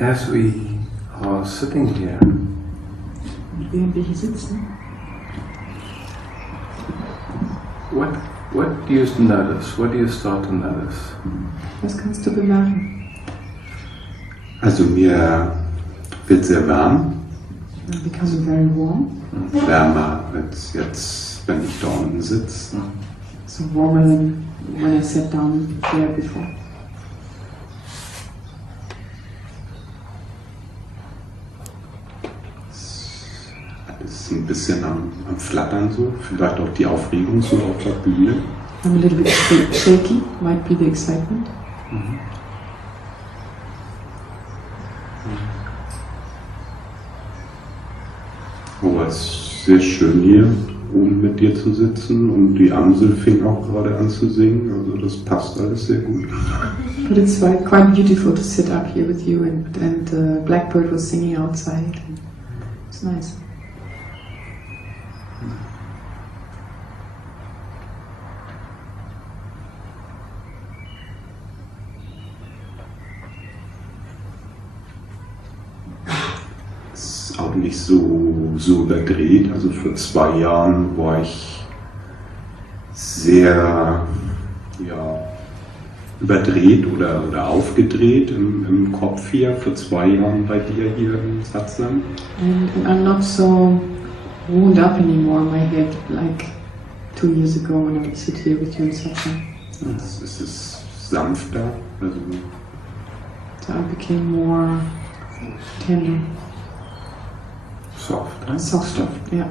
As we are sitting here, während wir hier sitzen, what do you notice? What do you start to notice? was kannst du bemerken? Also mir wird sehr warm, I'm becoming very warm, wärmer als jetzt, wenn ich da unten sitze. so warmer than when I sat down there before. Es ist ein bisschen am Flattern so, vielleicht auch die Aufregung so auf der Bühne. I'm a little bit shaky, might be the excitement. Aber es ist sehr schön hier oben mit dir zu sitzen und die Amsel fing auch gerade an zu singen, also das passt alles sehr gut. But it's quite beautiful to sit up here with you, and Blackbird was singing outside. It's nice. Auch nicht so überdreht. Also vor 2 Jahren war ich sehr überdreht oder aufgedreht im Kopf hier, vor 2 Jahren bei dir hier in Satzland. And I'm not so wound up anymore in my head like 2 years ago when I would sit here with you in Satsang. Es ist sanfter. Also So I became more tender. Soft. Huh? Softer, yeah.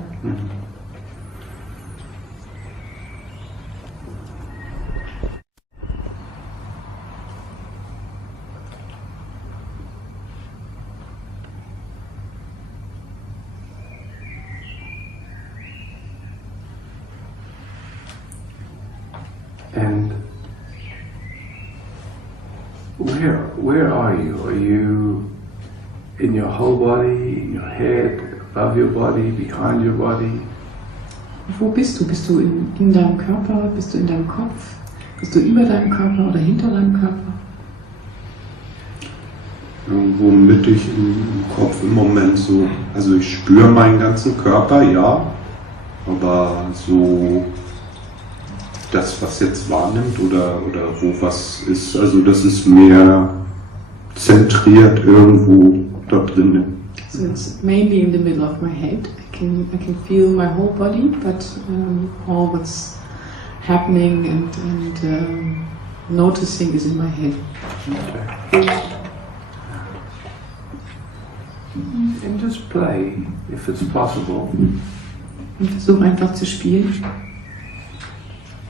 And where are you? Are you in your whole body, in your head, above your body, behind your body? Wo bist du? Bist du in deinem Körper? Bist du in deinem Kopf? Bist du über deinem Körper oder hinter deinem Körper? irgendwo mittig im Kopf im Moment so. Also ich spüre meinen ganzen Körper, ja, aber so das, was jetzt wahrnimmt oder wo was ist, also das ist mehr zentriert irgendwo da drinnen. So it's mainly in the middle of my head. I can feel my whole body, but all what's happening and noticing is in my head. Okay. And just play, if it's possible. Und versuch einfach zu spielen,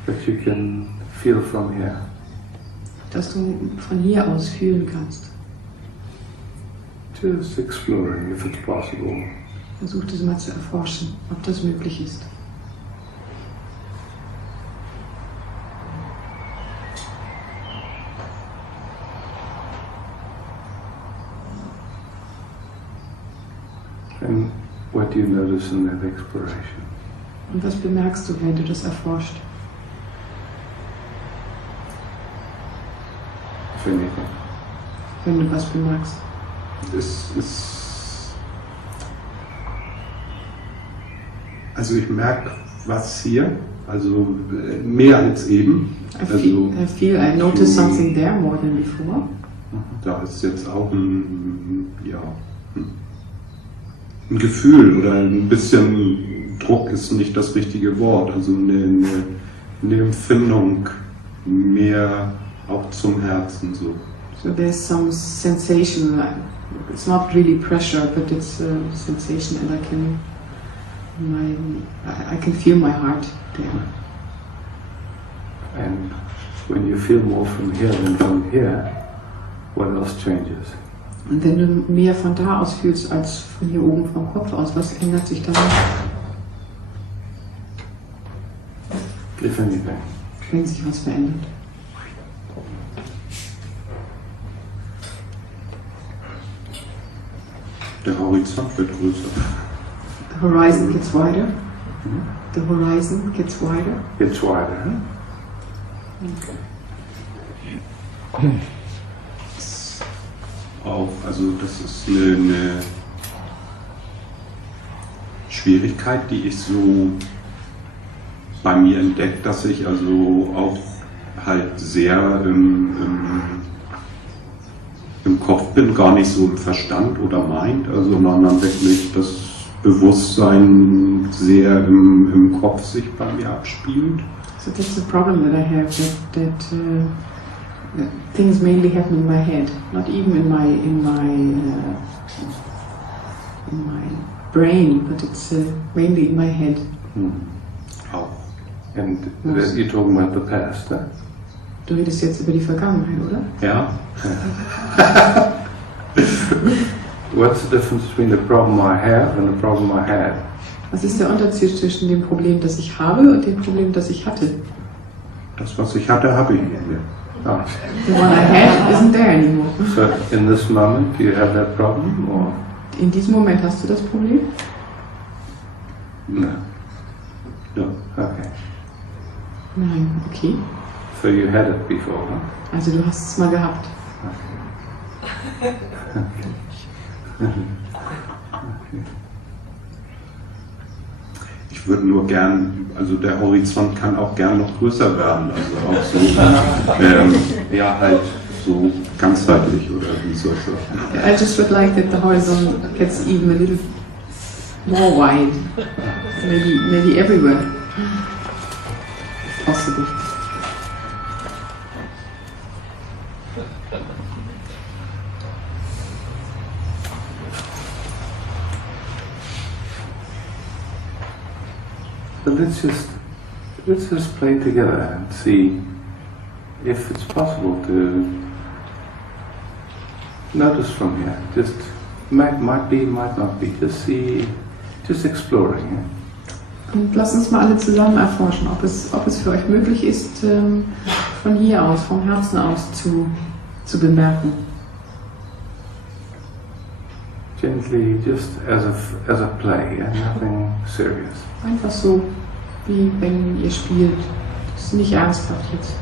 That you can feel from here. dass du von hier aus fühlen kannst. Just exploring, if it's possible. Versuch das mal zu erforschen, ob das möglich ist. And what do you notice in that exploration? Und was bemerkst du, wenn du das erforscht? If anything. Wenn du was bemerkst. Also ich merke was hier, also mehr als eben. I notice something there more than before. Da ist jetzt auch ein Gefühl oder ein bisschen Druck ist nicht das richtige Wort, also eine Empfindung mehr auch zum Herzen so. So there's some sensation, like, it's not really pressure, but it's a sensation, and I can feel my heart there. And when you feel more from here than from here, what else changes? Und wenn du mehr von da aus fühlst als von hier oben vom Kopf aus, was ändert sich dann? If anything. Wenn sich was verändert. Der Horizont wird größer. The horizon gets wider. The horizon gets wider. It's wider, huh? auf, also das ist eine Schwierigkeit, die ich so bei mir entdeckt, dass ich also auch halt sehr im Kopf bin, gar nicht so im Verstand oder meint, also sondern wirklich das Bewusstsein sehr im Kopf sich bei mir abspielt. So that's the problem that I have, that things mainly happen in my head, not even in my brain, but it's mainly in my head. Auch. And you're talking about the past, huh? Du redest jetzt über die Vergangenheit, oder? Ja. What's the difference between the problem I have and the problem I had? Was ist der Unterschied zwischen dem Problem, das ich habe, und dem Problem, das ich hatte? Das, was ich hatte, habe ich nicht mehr. Oh. The one I had isn't there anymore. So in this moment, do you have that problem, or In diesem Moment hast du das Problem? no? Ja. Okay. Nein, okay. So you had it before, huh? Also du hast es mal gehabt. Okay. Ich würde nur gern, also der Horizont kann auch gern noch größer werden, also auch so, ja halt so ganzheitlich oder wie soll ich sagen. I just would like that the horizon gets even a little more wide. Maybe everywhere. If possible. But let's just play together and see if it's possible to notice from here. Just might be, might not be. Just see, just exploring. Yeah? Und lasst uns mal alle zusammen erforschen, ob es für euch möglich ist, von hier aus, vom Herzen aus zu bemerken. Gently, just as a play, and nothing serious. Einfach so, wie wenn ihr spielt. Das ist nicht ernsthaft jetzt.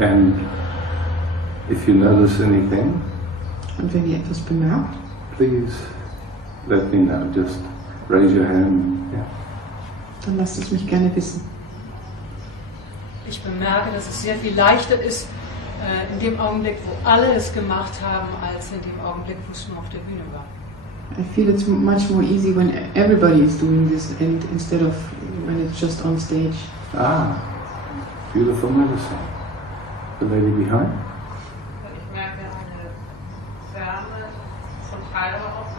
And if you notice anything, Und wenn ihr etwas bemerkt, please let me know. Just raise your hand. Yeah. dann lasst es mich gerne wissen. Ich bemerke, dass es sehr viel leichter ist in dem Augenblick, wo alle es gemacht haben, als in dem Augenblick, wo es nur auf der Bühne war. I feel it's much more easy when everybody is doing this and instead of when it's just on stage. Ah, beautiful medicine. The lady behind. Ich merke eine Wärme, zum Teil aber auch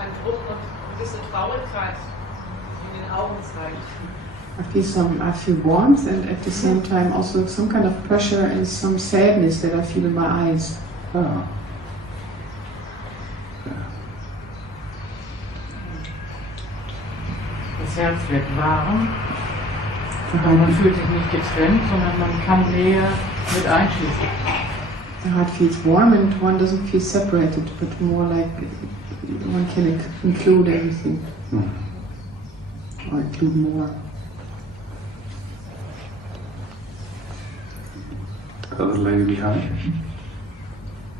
ein Druck und eine gewisse Traurigkeit in den Augen zeigt. I feel warmth and at the same time also some kind of pressure and some sadness that I feel in my eyes. Ah. Das Herz wird warm, und man fühlt sich nicht getrennt, sondern man kann näher mit einschließen. The heart feels warm and one doesn't feel separated, but more like one can include everything, or include more. The lady behind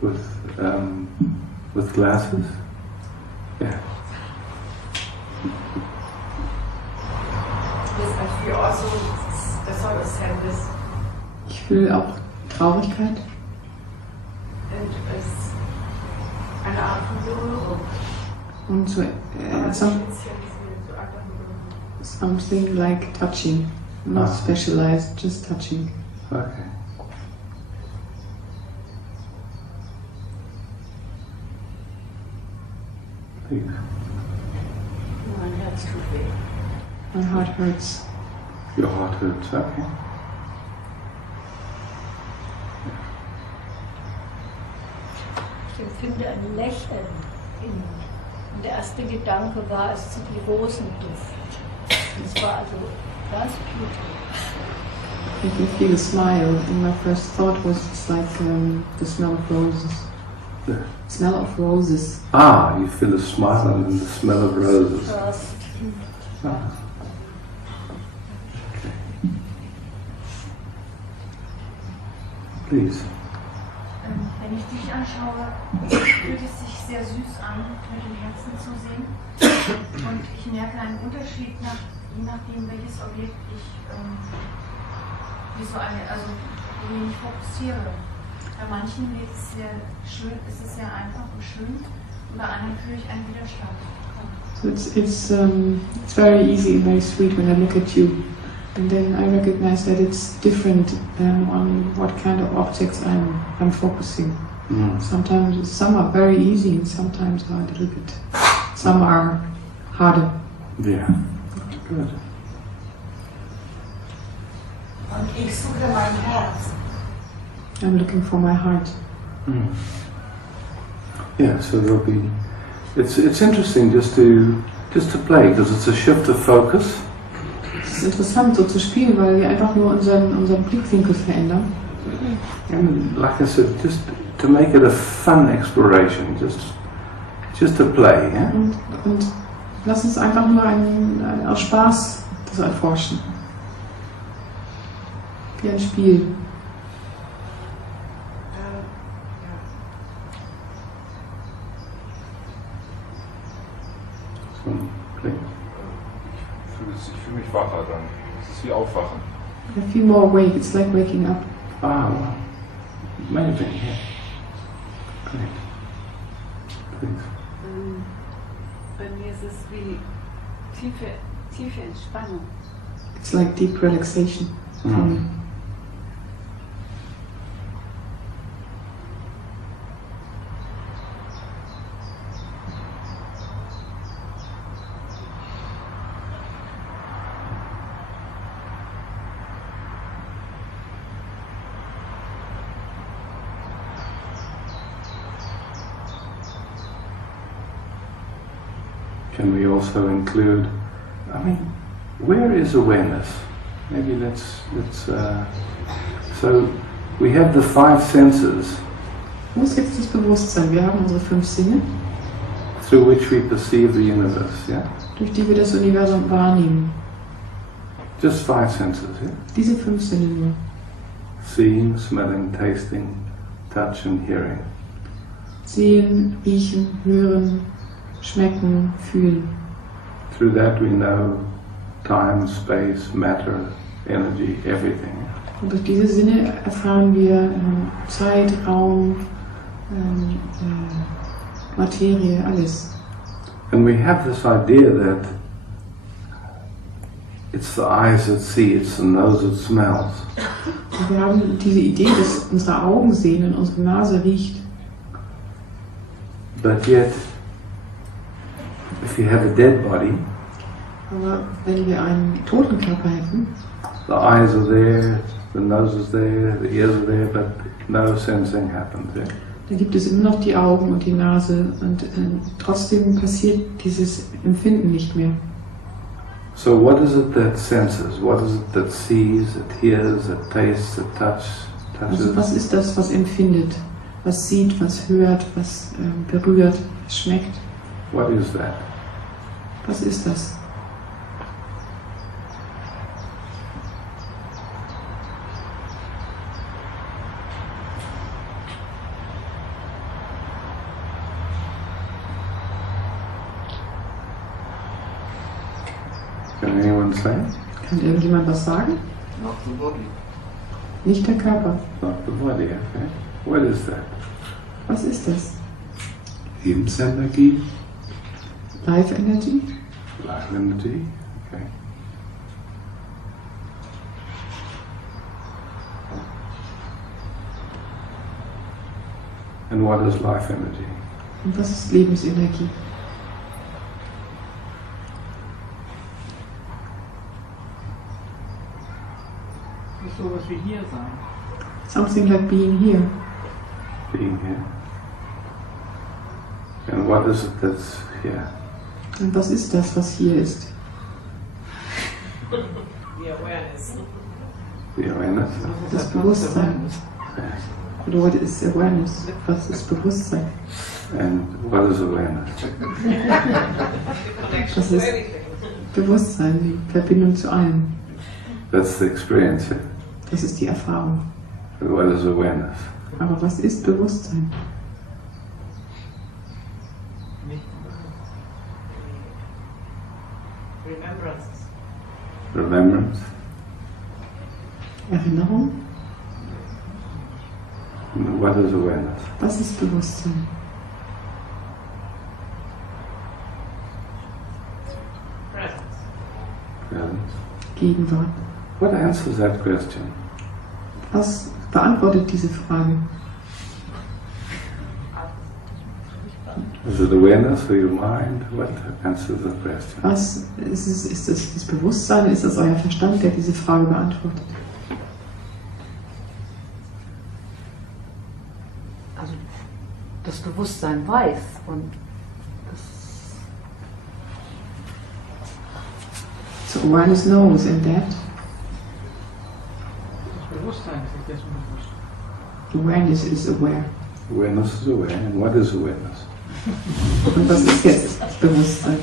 with glasses. Yeah. Yes, I feel also the sort of sadness Ich fühle auch Traurigkeit and es eine Art von Berührung. und so, Aber some, spezialisiert zu anderen Berührungen. something like touching, not specialized, just touching. Okay. Please. Mein Herz tut weh. My heart hurts. Your heart hurts. Okay. Ich empfinde ein Lächeln in mir. Und der erste Gedanke war, es sind die Rosenduft. Es war also ganz beautiful. I can feel a smile, and my first thought was it's like the smell of roses. Yeah. Smell of roses. Ah, you feel a smile and the smell of roses. First, Ah. Please. Wenn ich dich anschaue, fühlt es sich sehr süß an, mit dem Herzen zu sehen. Und ich merke einen Unterschied, je nachdem, welches Objekt ich wohin ich fokussiere. Bei manchen geht es sehr schön, ist es sehr einfach und schön, und bei anderen fühle ich einen Widerstand. So it's very easy and very sweet when I look at you, and then I recognize that it's different on what kind of objects I'm focusing. Sometimes some are very easy and sometimes are a little bit. Some are harder. Yeah. Good. Und ich suche mein Herz. I'm looking for my heart. Yeah, so there'll be. It's interesting just to play because it's a shift of focus. Es ist interessant, so zu spielen, weil wir einfach nur unseren Blickwinkel verändern. And like I said, just to make it a fun exploration, just to play. Yeah? Und lass uns einfach nur aus Spaß das erforschen. Wie ein Spiel. Okay. Ich fühle mich wacher dann. Es ist wie Aufwachen. I feel more awake, it's like waking up. Ah, well, amazing, yeah. Great. Please. Bei mir ist es wie tiefe Entspannung. It's like deep relaxation. Can we also include, where is awareness? Maybe let's so we have the 5 senses. Wo ist jetzt das Bewusstsein? Wir haben unsere 5 Sinne, Through which we perceive the universe, yeah? durch die wir das Universum wahrnehmen. Just 5 senses, yeah? Diese 5 Sinne nur. Seeing, smelling, tasting, touch and hearing. Sehen, riechen, hören, schmecken, fühlen. Through that we know time, space, matter, energy, everything. Und durch diese Sinne erfahren wir Zeit, Raum, Materie, alles. And we have this idea that it's the eyes that see, it's the nose that smells. Und wir haben diese Idee, dass unsere Augen sehen und unsere Nase riecht. But yet, if you have a dead body, Aber wenn wir einen toten Körper hätten, the eyes are there, the nose is there, the ears are there, but no sensing happens. Yeah? da gibt es immer noch die Augen und die Nase und trotzdem passiert dieses Empfinden nicht mehr. So what is it that senses? What is it that sees, that hears, that tastes, that touches? Also was ist das, was empfindet, was sieht, was hört, was berührt, was schmeckt? What is that? Was ist das? Can anyone say? Kann irgendjemand was sagen? Not the body. Nicht der Körper. Not the body, okay. What is that? Was ist das? Lebensenergie, Life Energy? Life energy, okay. And what is life energy? Und was ist Lebensenergie? Das ist sowas wie hier sein. Something like being here. Being here. And what is it that's here? Und was ist das, was hier ist? The awareness. The awareness? Das Bewusstsein. Oder what is awareness? Was ist Bewusstsein? And what is awareness? Das ist Bewusstsein, die Verbindung zu allem. That's the experience, yeah? Das ist die Erfahrung. What is awareness? Aber was ist Bewusstsein? Remembrance? Erinnerung? What is awareness? Was ist Bewusstsein? Presence. Gegenwart. What answers that question? Was beantwortet diese Frage? Is it awareness or your mind? What answers the question? Was ist es? Ist es das Bewusstsein? Ist es euer Verstand, der diese Frage beantwortet? Also das Bewusstsein weiß und das So awareness knows and that Das Bewusstsein ist sich dessen bewusst. awareness is aware. Awareness is aware. And what is awareness? Und was ist jetzt das Bewusstsein?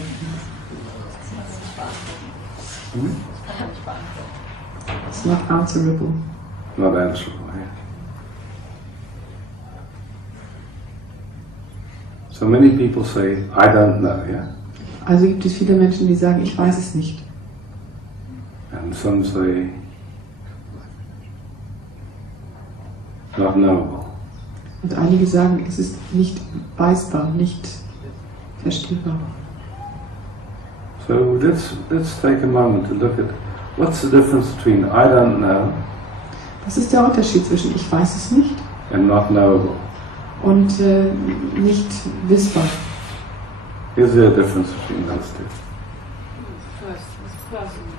It's not answerable. Not answerable. Yeah. So many people say, I don't know, yeah? Also gibt es viele Menschen, die sagen, ich weiß es nicht. And some say, not knowable. Und einige sagen, es ist nicht weisbar, nicht verstehbar. So let's take a moment to look at what's the difference between I don't know Was ist der Unterschied zwischen ich weiß es nicht and not knowable? und nicht wissbar? Is there a difference between those two? First is personal,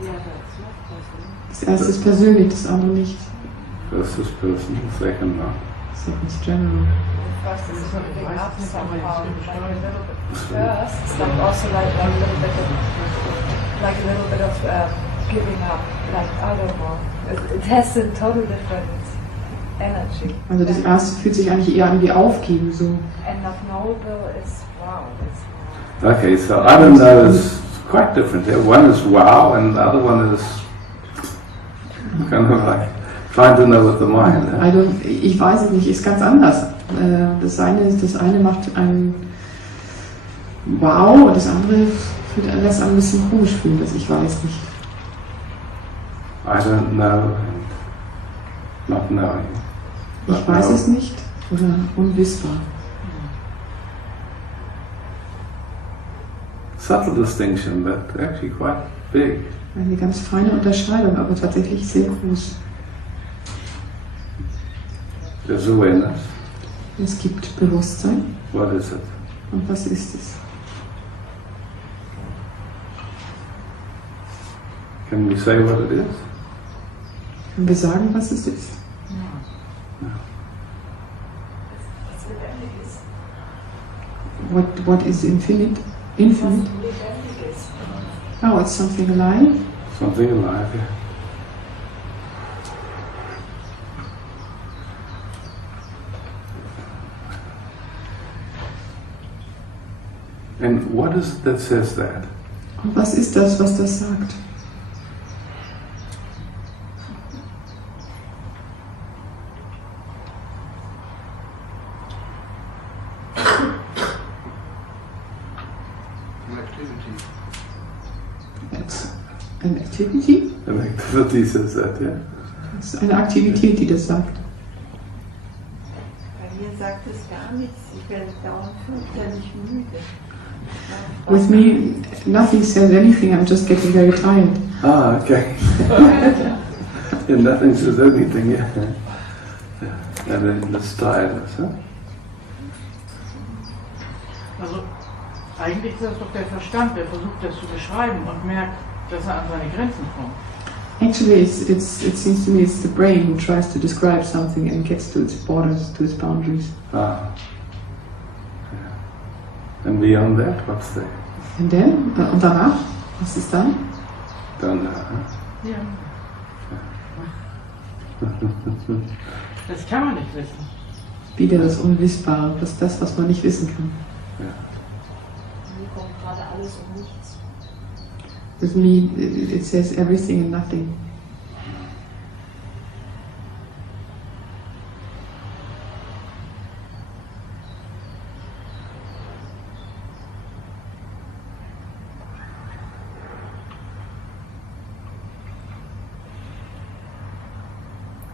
the other is not personal. Das erste ist persönlich, das andere nicht. First is personal, second not. Second is general. First is giving up somehow, like a little bit. First, it's like also like a little bit of giving up. Like I don't know. It has a total different energy. Also das erste fühlt sich eigentlich eher an wie aufgeben, so. And not knowable is wow. Okay, so I don't know is quite different. Yeah? One is wow and the other one is kind of like trying to know with the mind. Ich weiß es nicht, ist ganz anders. Das eine macht einen wow, und das andere lässt einen ein bisschen komisch fühlen, dass ich weiß nicht. I don't know and not knowing. Ich weiß es nicht oder unwissbar. Subtle distinction, but actually quite big. Eine ganz feine Unterscheidung, aber tatsächlich sehr groß. There's awareness. Es gibt Bewusstsein. What is it? Und was ist es? Can we say what it is? Können wir sagen, was es ist? What is infinite? Infinite? Oh, it's something alive? Something alive, yeah. And what is it that says that? Und was ist das, was das sagt? An activity? An activity says that, yeah. Das ist eine Aktivität, die das sagt. Bei mir sagt es gar nichts. Ich werde dauernd fürchterlich müde. With me, nothing says anything, I'm just getting very tired. Ah, okay. Yeah, nothing says anything, yeah. And then it's tiredness, huh? Also eigentlich ist das doch der Verstand, der versucht das zu beschreiben und merkt, dass an seine Grenzen kommt. Actually, it seems to me it's the brain who tries to describe something and gets to its borders, to its boundaries. Ah. Yeah. And beyond that, what's there? And then, und danach, was ist dann? Don't know, huh? Ja. Das kann man nicht wissen. Wieder das Unwissbare, das, was man nicht wissen kann. Ja. Mir kommt gerade alles und nichts. With me, it says everything and nothing.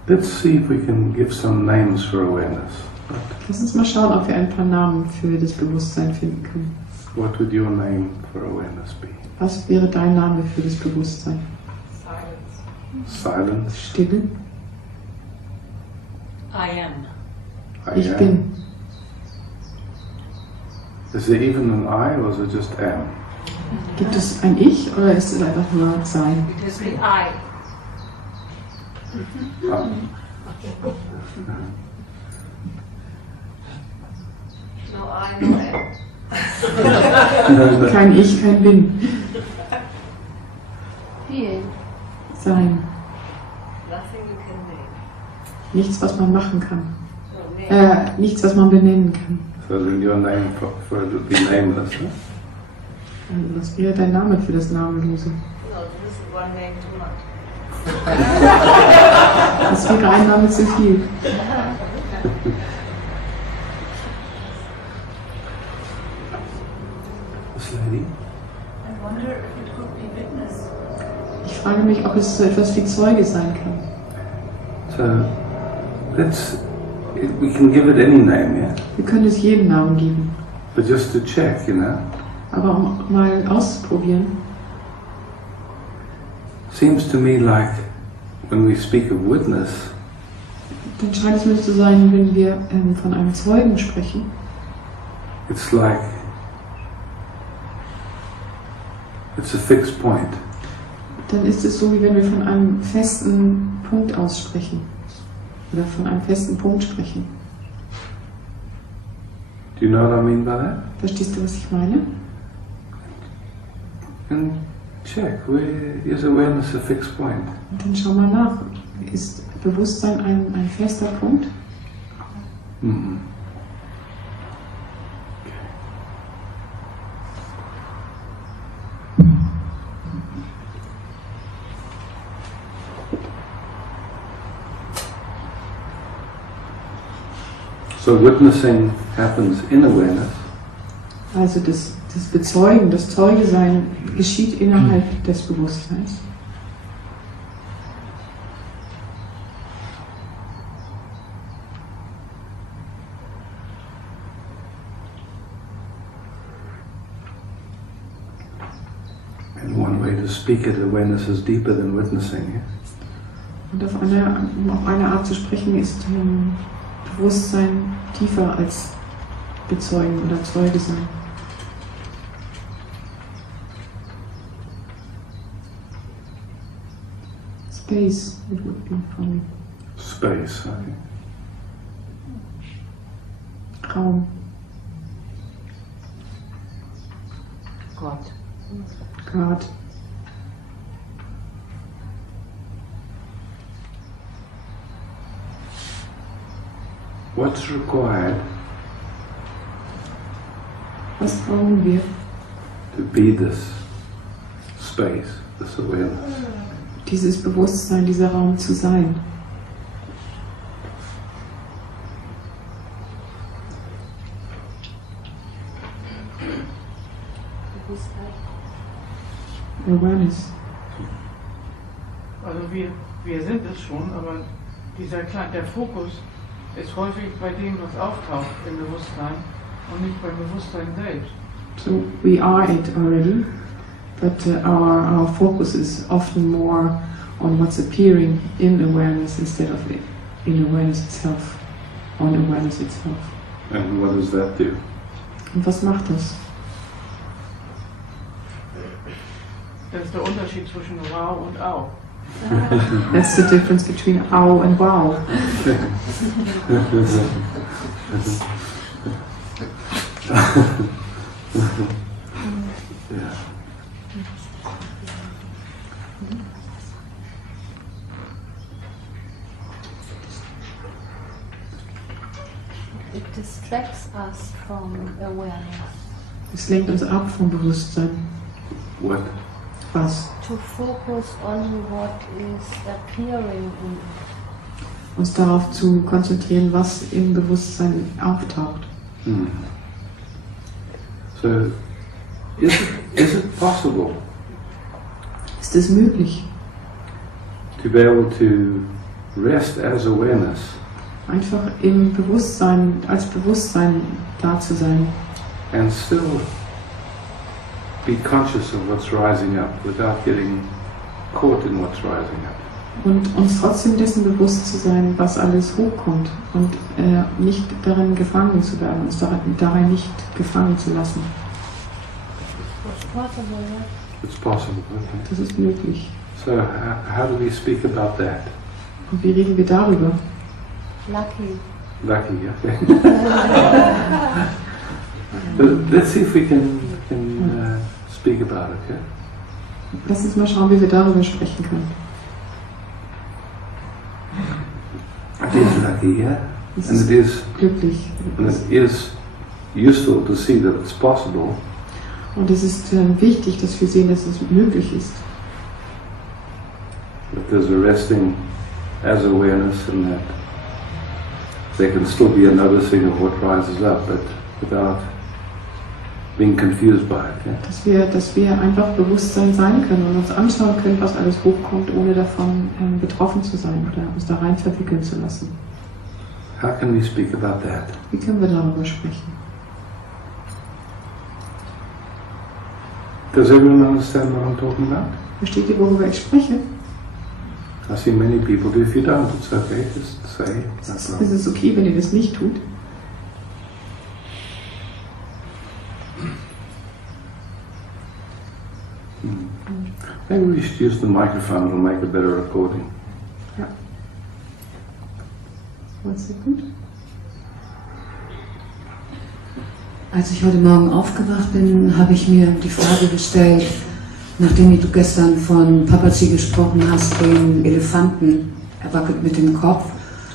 Let's see if we can give some names for awareness. Lass uns mal schauen, ob wir ein paar Namen für das Bewusstsein finden können. What would your name for awareness be? Was wäre dein Name für das Bewusstsein? Silence. Stille. I am. Ich bin. Is there even an I or is it just am? Gibt es ein Ich oder ist es einfach nur Sein? It is the I. No I, no am. Kein Ich, kein Bin. Being. Sein. Nothing you can name. Nichts, was man machen kann. No, name. Nichts, was man benennen kann. So then your name for it would be nameless. Huh? Also, was wäre dein Name für das Namenlose? No, this is one name too much. Das wäre ein Name zu viel. This lady? I wonder if it could be witness. Ich frage mich, ob es so etwas wie Zeuge sein kann. So we can give it any name, yeah? Wir können es jedem Namen geben. But just to check, you know? Aber um mal auszuprobieren, Seems to me like when we speak of witness, dann scheint es mir zu sein, wenn wir von einem Zeugen sprechen, it's like it's a fixed point. dann ist es so, wie wenn wir von einem festen Punkt aus sprechen. Oder von einem festen Punkt sprechen. Do you know what I mean by that? Verstehst du, was ich meine? And check, is awareness a fixed point? Und dann schau mal nach. Ist Bewusstsein ein fester Punkt? Mm-hmm. So witnessing happens in awareness. Also das Bezeugen, das Zeugesein geschieht innerhalb des Bewusstseins. And one way to speak it, awareness is deeper than witnessing. Yeah? Und um auf eine Art zu sprechen, ist Bewusstsein tiefer als Bezeugen oder Zeuge sein. Space, it would be from Space, okay. Raum. Gott. God. What's required Was brauchen wir, to be this space, this awareness? dieses Bewusstsein, dieser Raum zu sein? Awareness. Also wir sind es schon, aber der Fokus ist häufig bei dem, was auftaucht im Bewusstsein und nicht beim Bewusstsein selbst. So we are it already, but our focus is often more on what's appearing in awareness instead of in awareness itself, on awareness itself. And what does that do? Und was macht das? Das ist der Unterschied zwischen wow und au. That's the difference between ow and wow. Yeah. It distracts us from awareness. Es lenkt uns ab vom Bewusstsein. What? Was? To focus on what is appearing in it. Uns darauf zu konzentrieren, was im Bewusstsein auftaucht. So, is it possible Ist es möglich, to be able to rest as awareness. Einfach im Bewusstsein, als Bewusstsein da zu sein. And still be conscious of what's rising up without getting caught in what's rising up. Und uns trotzdem dessen bewusst zu sein, was alles hochkommt und nicht darin gefangen zu werden, uns darin nicht gefangen zu lassen. It's possible. Okay. Das ist möglich. So how do we speak about that? Und wie reden wir darüber? Lucky. Lucky, okay. Let's see if we can speak about it, okay? Lass uns mal schauen, wie wir darüber sprechen können. It is lucky, yeah? Es And ist it is, glücklich. and it is useful to see that it's possible. Und es ist wichtig, dass wir sehen, dass es möglich ist. That there's a resting as awareness, and that there can still be a noticing of what rises up, but without being confused by it. Yeah? Dass wir einfach Bewusstsein sein können und uns anschauen können, was alles hochkommt, ohne davon betroffen zu sein oder uns da rein verwickeln zu lassen. How can we speak about that? Wie können wir darüber sprechen? Does everyone understand what I'm talking about? Versteht ihr, worüber ich spreche? I see many people do. If you don't, it's okay. Just say. Es ist okay, wenn ihr das nicht tut. Maybe we should use the microphone to make a better recording. Ja. Was ist gut? Als ich heute Morgen aufgewacht bin, habe ich mir die Frage gestellt, nachdem du gestern von Papaji gesprochen hast, den Elefanten, er wackelt mit dem Kopf.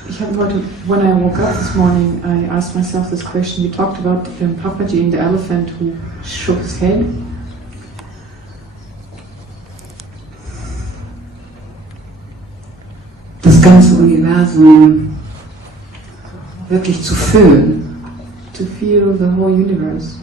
Ich habe heute, when I woke up this morning, I asked myself this question. You talked about Papaji and the elephant who shook his head. Das ganze Universum wirklich zu fühlen. To feel the whole universe.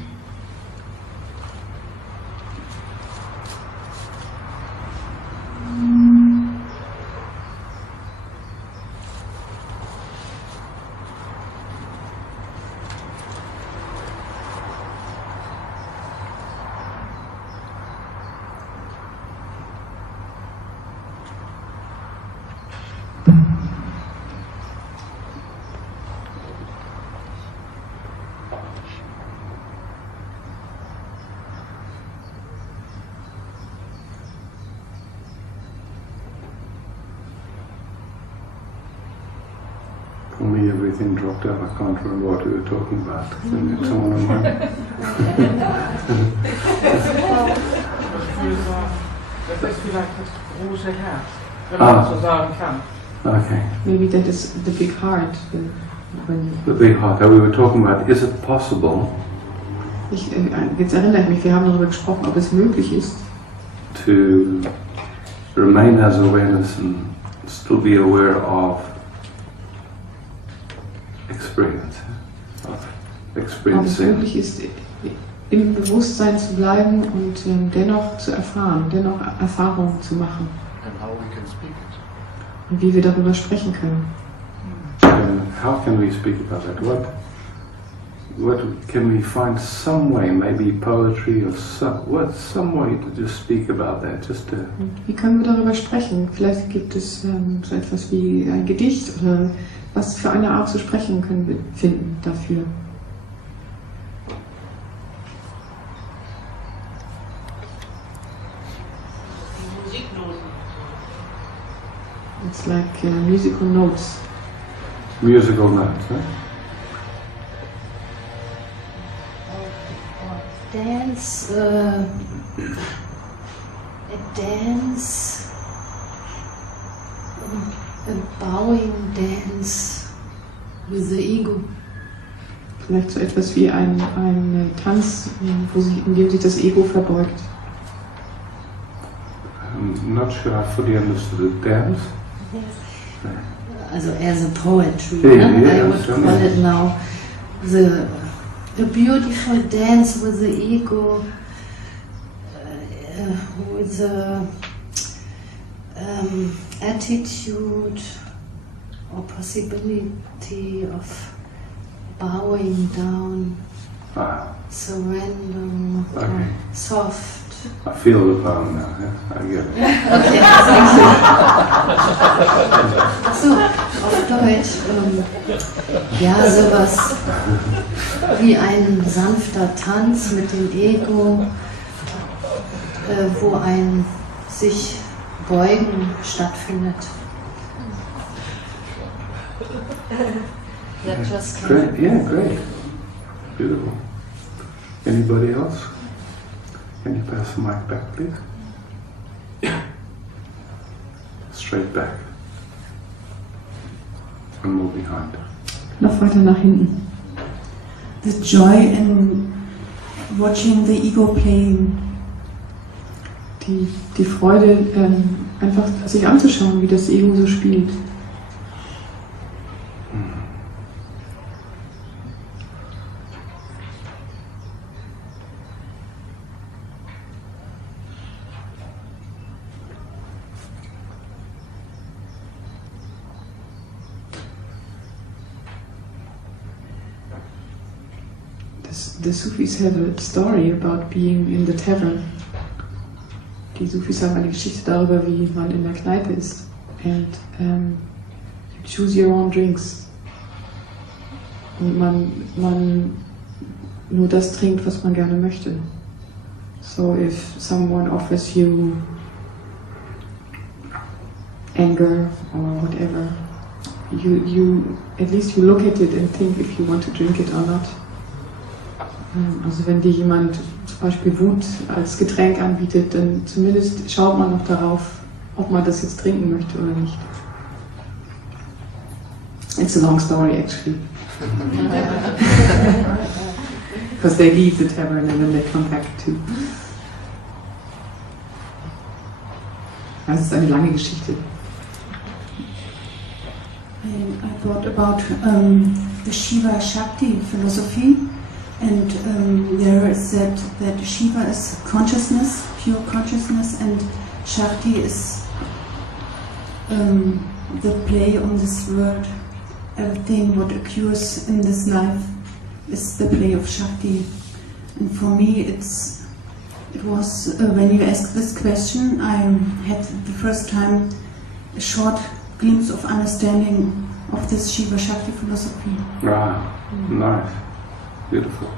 For me, everything dropped out. I can't remember what we were talking about. Someone on my... Das ist vielleicht das große Herz, wenn man so sagen kann. Okay. Maybe that is the big heart. The big heart. We were talking about, is it possible Jetzt erinnere ich mich, wir haben darüber gesprochen, ob es möglich ist, to remain as awareness and still be aware of experience, of ob es experiencing. möglich ist, im Bewusstsein zu bleiben und dennoch zu erfahren, dennoch Erfahrungen zu machen. And how we can speak it. Und wie wir darüber sprechen können. And how can we speak about that? What can we find some way, maybe poetry or some way to just speak about that, just to. Und wie können wir darüber sprechen? Vielleicht gibt es so etwas wie ein Gedicht oder was für eine Art zu sprechen können wir finden dafür. It's like musical notes. Musical notes, huh? Dance, a dance, a bowing dance with the ego. Vielleicht so etwas wie ein Tanz, in dem sich das Ego verbeugt. I'm not sure I fully understood the dance. Also as a poetry, Yeah, I would call it now. A beautiful dance with the ego, with the attitude or possibility of bowing down, surrendering, Okay. soft. I feel the poem now, yeah? I get it. Okay, thank you. So, auf Deutsch, ja, sowas wie ein sanfter Tanz mit dem Ego, wo ein sich Beugen stattfindet. Great, yeah, great. Beautiful. Anybody else? Can you pass the mic back, please? Straight back. One more behind. Noch weiter nach hinten. The joy in watching the ego playing. Die Freude, einfach sich anzuschauen, wie das Ego so spielt. The Sufis have a story about being in the tavern. Die Sufis haben eine Geschichte darüber, wie man in der Kneipe ist. And you choose your own drinks. Und man nur das trinkt, was man gerne möchte. So if someone offers you anger or whatever, you at least you look at it and think if you want to drink it or not. Also wenn dir jemand zum Beispiel Wut als Getränk anbietet, dann zumindest schaut man noch darauf, ob man das jetzt trinken möchte oder nicht. It's a long story actually. Because they leave the tavern and then they come back too. Das ist eine lange Geschichte. I thought about the Shiva Shakti philosophy. And there is said that Shiva is consciousness, pure consciousness, and Shakti is the play on this world. Everything what occurs in this life is the play of Shakti. And for me, it was when you asked this question, I had the first time a short glimpse of understanding of this Shiva Shakti philosophy. Right, nice. Beautiful.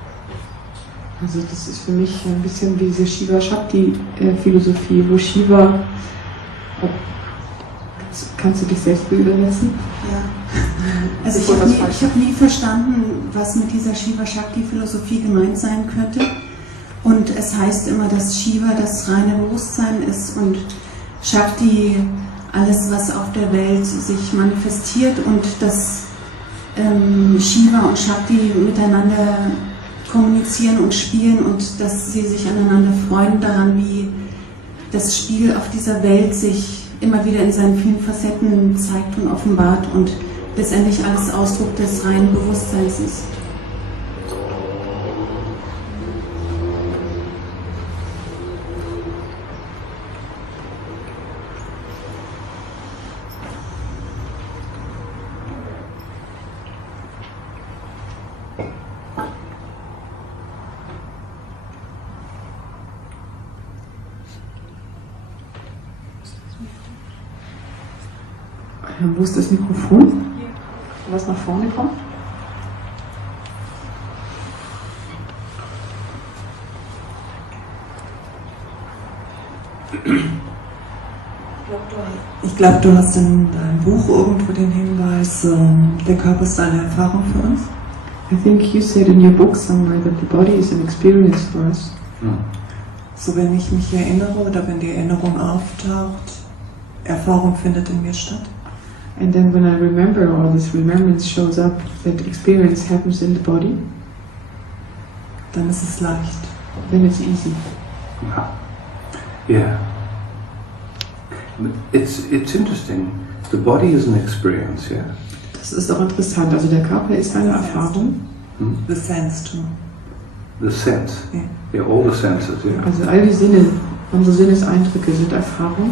Also das ist für mich ein bisschen wie diese Shiva-Shakti-Philosophie, wo Shiva... Kannst du dich selbst übersetzen? Ja. Also ich hab nie verstanden, was mit dieser Shiva-Shakti-Philosophie gemeint sein könnte. Und es heißt immer, dass Shiva das reine Bewusstsein ist und Shakti alles, was auf der Welt sich manifestiert und dass Shiva und Shakti miteinander kommunizieren und spielen und dass sie sich aneinander freuen daran, wie das Spiel auf dieser Welt sich immer wieder in seinen vielen Facetten zeigt und offenbart und letztendlich alles Ausdruck des reinen Bewusstseins ist. Wo ist das Mikrofon? Was nach vorne kommt? Ich glaube, du hast in deinem Buch irgendwo den Hinweis, der Körper ist eine Erfahrung für uns. I think you said in your book somewhere that the body is an experience for us. So, wenn ich mich erinnere oder wenn die Erinnerung auftaucht, Erfahrung findet in mir statt. And then when I remember, or this remembrance shows up, that experience happens in the body. Dann ist es leicht. Then it's easy. Yeah. It's interesting. The body is an experience, yeah. Das ist auch interessant. Also der Körper ist eine Erfahrung. The sense too. The sense. Yeah, all the senses, yeah. Also all die Sinne, unsere Sinneseindrücke sind Erfahrung.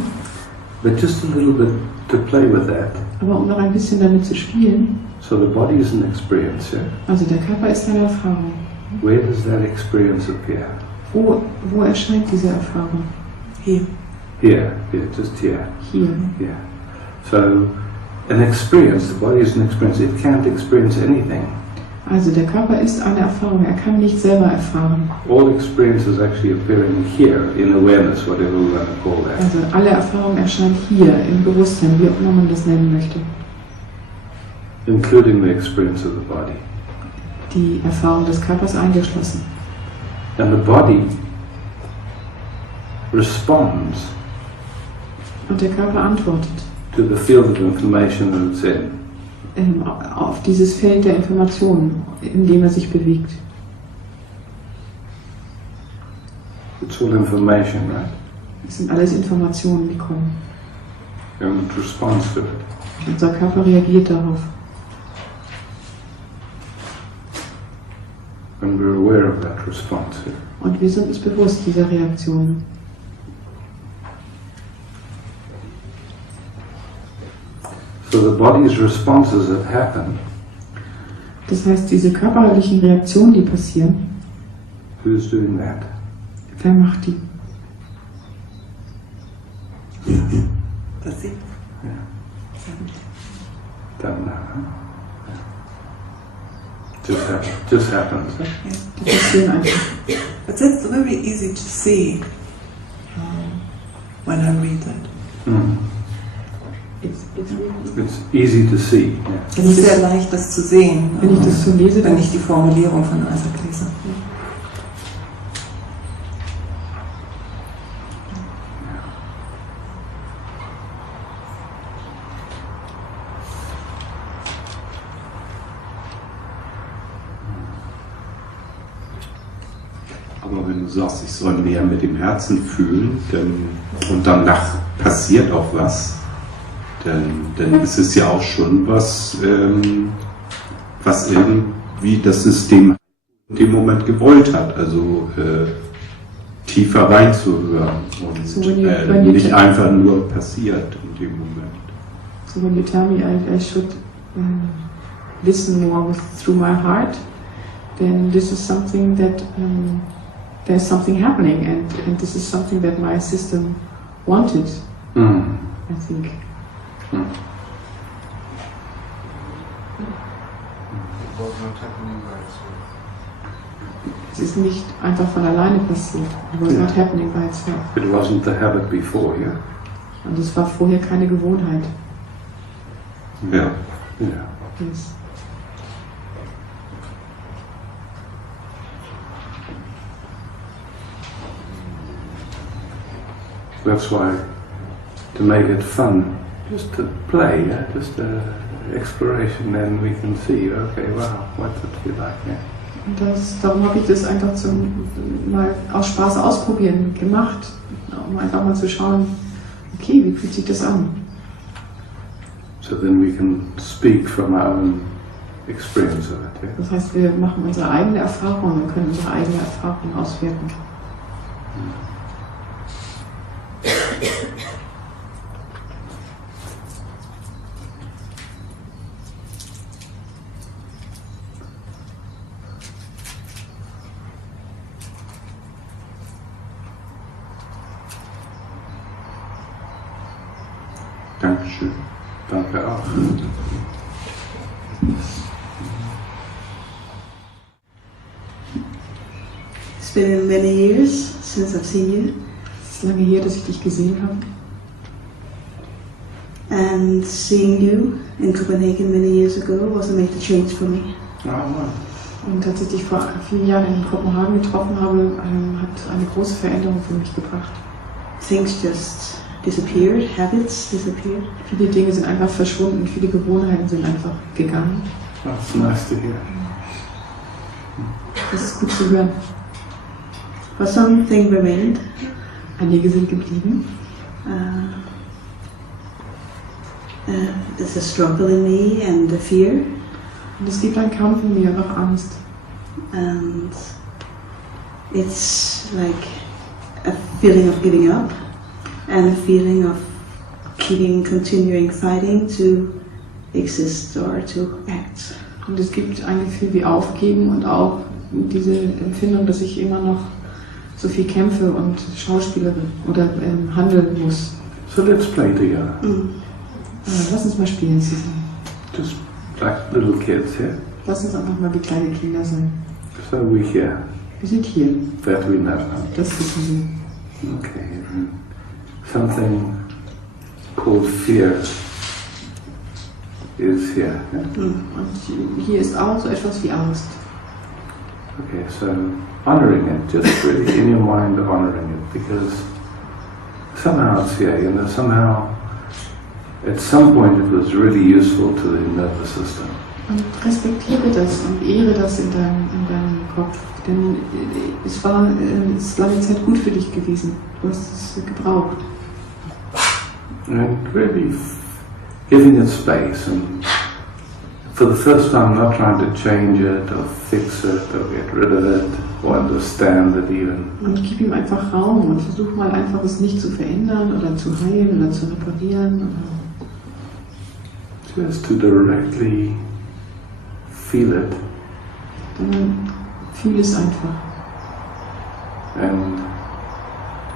But just a little bit to play with that. Aber um noch ein bisschen damit zu spielen, So the body is an experience, yeah? also der Körper ist eine Erfahrung. Where does that experience appear? Wo erscheint diese Erfahrung? Hier. Here, just here. Hier. Yeah. So an experience, the body is an experience, it can't experience anything. Also der Körper ist eine Erfahrung, er kann nicht selber erfahren. All experience is actually appearing here in awareness, whatever we want to call that. Also alle Erfahrung erscheint hier im Bewusstsein, wie auch immer man das nennen möchte. Including the experience of the body. Die Erfahrung des Körpers eingeschlossen. And the body responds Und der Körper antwortet to the field of information that it's in. Auf dieses Feld der Informationen, in dem er sich bewegt. It's all information, right? Das sind alles Informationen, die kommen. And it responds to it. Unser Körper reagiert darauf. And we're aware of that response. Und wir sind uns bewusst dieser Reaktion. So the body's responses that happen. Das heißt, diese körperlichen Reaktionen, die passieren, Who's doing that? wer macht die? Das sieht. Don't know. Huh? Just happens. Huh? Die passieren einfach. But that's very easy to see when I read that. Mm. It's easy to see. Yeah. Es ist sehr leicht, das zu sehen, wenn ich das so lese, wenn ich die Formulierung von Isaac lese. Aber wenn du sagst, ich soll mehr mit dem Herzen fühlen, und danach passiert auch was, dann ist es ja auch schon was, was irgendwie das System in dem Moment gewollt hat, also tiefer reinzuhören und So nicht einfach nur passiert in dem Moment. So when you tell me I should listen more through my heart, then this is something that there's something happening, and this is something that my system wanted, I think. It was not happening by itself. Es ist nicht einfach von alleine passiert. It was not happening by itself. It wasn't the habit before, yeah? Und es war vorher keine Gewohnheit. Ja. Yeah. Yes. That's why, to make it fun, just to play, yeah? Just exploration, then we can see, okay, wow, what would it be like, yeah? Und darum habe ich das einfach mal aus Spaß ausprobieren gemacht, um einfach mal zu schauen, okay, wie fühlt sich das an? So then we can speak from our own experience of it, yeah? Das heißt, wir machen unsere eigene Erfahrung und können unsere eigene Erfahrung auswerten. Dankeschön. Danke auch. It's been many years since I've seen you. Es ist lange her, dass ich dich gesehen habe. And seeing you in Copenhagen many years ago was a major change for me. Oh, wow. Und als ich dich vor vielen Jahren in Kopenhagen getroffen habe, hat eine große Veränderung für mich gebracht. Things just disappeared, habits disappeared. Viele Dinge sind einfach verschwunden, viele Gewohnheiten sind einfach gegangen. That's nice to hear. Das ist gut zu hören. But something remained. Einige sind geblieben. There's a struggle in me and a fear. Und es gibt einen Kampf in mir, noch Angst. And it's like a feeling of giving up and a feeling of continuing fighting to exist or to act. Und es gibt ein Gefühl wie Aufgeben und auch diese Empfindung, dass ich immer noch so viel kämpfe und schauspielere oder handeln muss. So let's play together. Lass uns mal spielen zusammen. Just like little kids, yeah? Lass uns einfach mal wie kleine Kinder sein. So we're here. Wir sind hier. That we know. Das wissen wir. Okay. Something called fear is here. Yeah? Und hier ist auch so etwas wie Angst. Okay, so honoring it, just really in your mind honoring it, because somehow it's here, you know, somehow at some point it was really useful to the nervous system. Und respektiere das und ehre das in deinem Kopf, denn es ist lange Zeit gut für dich gewesen. Du hast es gebraucht. And really giving it space, and for the first time not trying to change it or fix it or get rid of it or understand it even. Und gib ihm einfach Raum und versuch mal einfach es nicht zu verändern oder zu heilen oder zu reparieren. Just to directly feel it. Dann fühl es einfach. And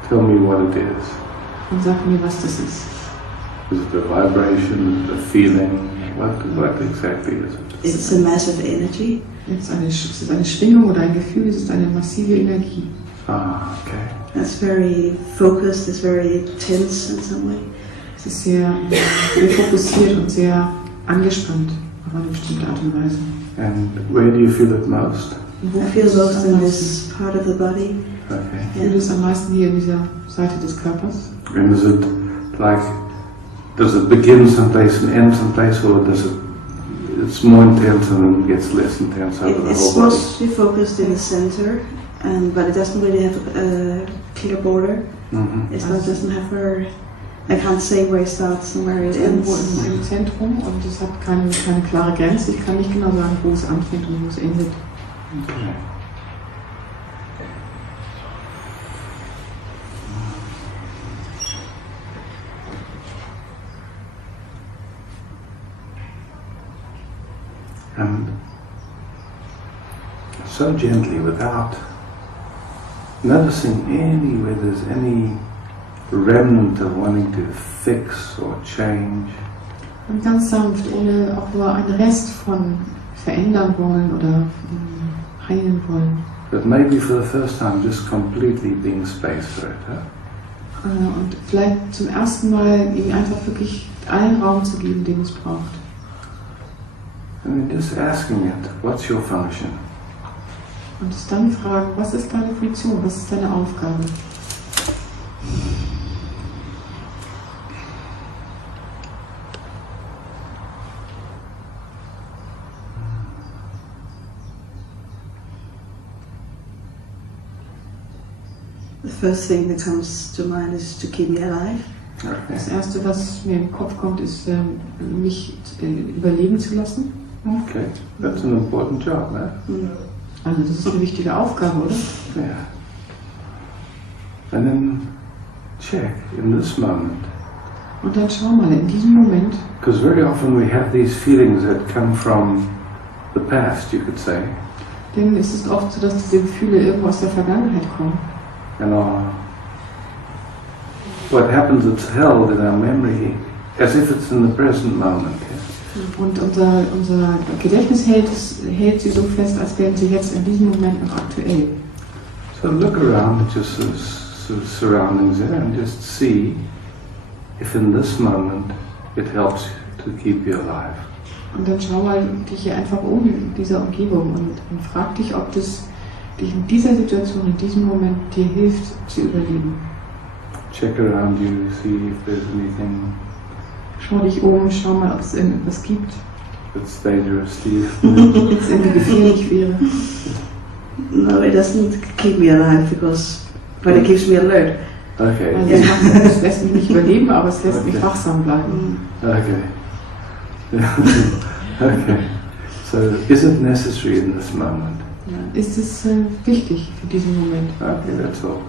tell me what it is. Und sag mir, was das ist. Is it a vibration, a feeling? What exactly is it? It's a massive energy. Ist es eine Schwingung oder ein Gefühl? Es ist eine massive Energie. Ah, okay. It's very focused, it's very tense in some way. Es ist sehr fokussiert und sehr angespannt auf eine bestimmte Art und Weise. And where do you feel it most? I feel most in this part of the body. Okay. Ich fühle es am meisten hier in dieser Seite des Körpers. And is it like, does it begin someplace and end someplace, or does it's more intense and then gets less intense over the whole body? It's mostly focused in the center, but it doesn't really have a clear border. Doesn't have I can't say where it starts and where it ends. Irgendwo im Zentrum und es hat keine klare Grenze. Ich kann nicht genau sagen, wo es anfängt und wo es endet. Okay. And so gently, without noticing where there's any remnant of wanting to fix or change. Und ganz sanft, ohne auch nur einen Rest von verändern wollen oder heilen wollen. But maybe for the first time just completely being space for it. Huh? Und vielleicht zum ersten Mal ihm einfach wirklich allen Raum zu geben, den es braucht. I mean, just asking it, what's your function? Und es dann fragen, was ist deine Funktion, was ist deine Aufgabe? The first thing that comes to mind is to keep me alive. Okay. Das Erste, was mir im Kopf kommt, ist, mich überleben zu lassen. Okay, that's an important job, man. Also das ist eine wichtige Aufgabe, oder? Yeah. And then check in this moment. Und dann schau mal, in diesem Moment. Because very often we have these feelings that come from the past, you could say. Denn es ist oft so, dass diese Gefühle irgendwo aus der Vergangenheit kommen. And what happens, it's held in our memory as if it's in the present moment. Yeah? Und unser Gedächtnis hält sie so fest, als wären sie jetzt in diesem Moment noch aktuell. So look around at your surroundings there and just see if in this moment it helps to keep you alive. Und dann schau mal dich hier einfach in dieser Umgebung und frag dich, ob das dich in dieser Situation, in diesem Moment dir hilft zu überleben. Check around you, see if there's anything. Schau dich um, schau mal, ob es irgendetwas gibt. That's dangerous to you. Das irgendwie gefährlich wäre. No, it doesn't keep me alive but it keeps me alert. Okay. Also es lässt mich nicht überleben, aber es lässt mich wachsam bleiben. Okay. Okay. So, is it necessary in this moment? Ja. Ist es wichtig für diesen Moment? Okay, that's all.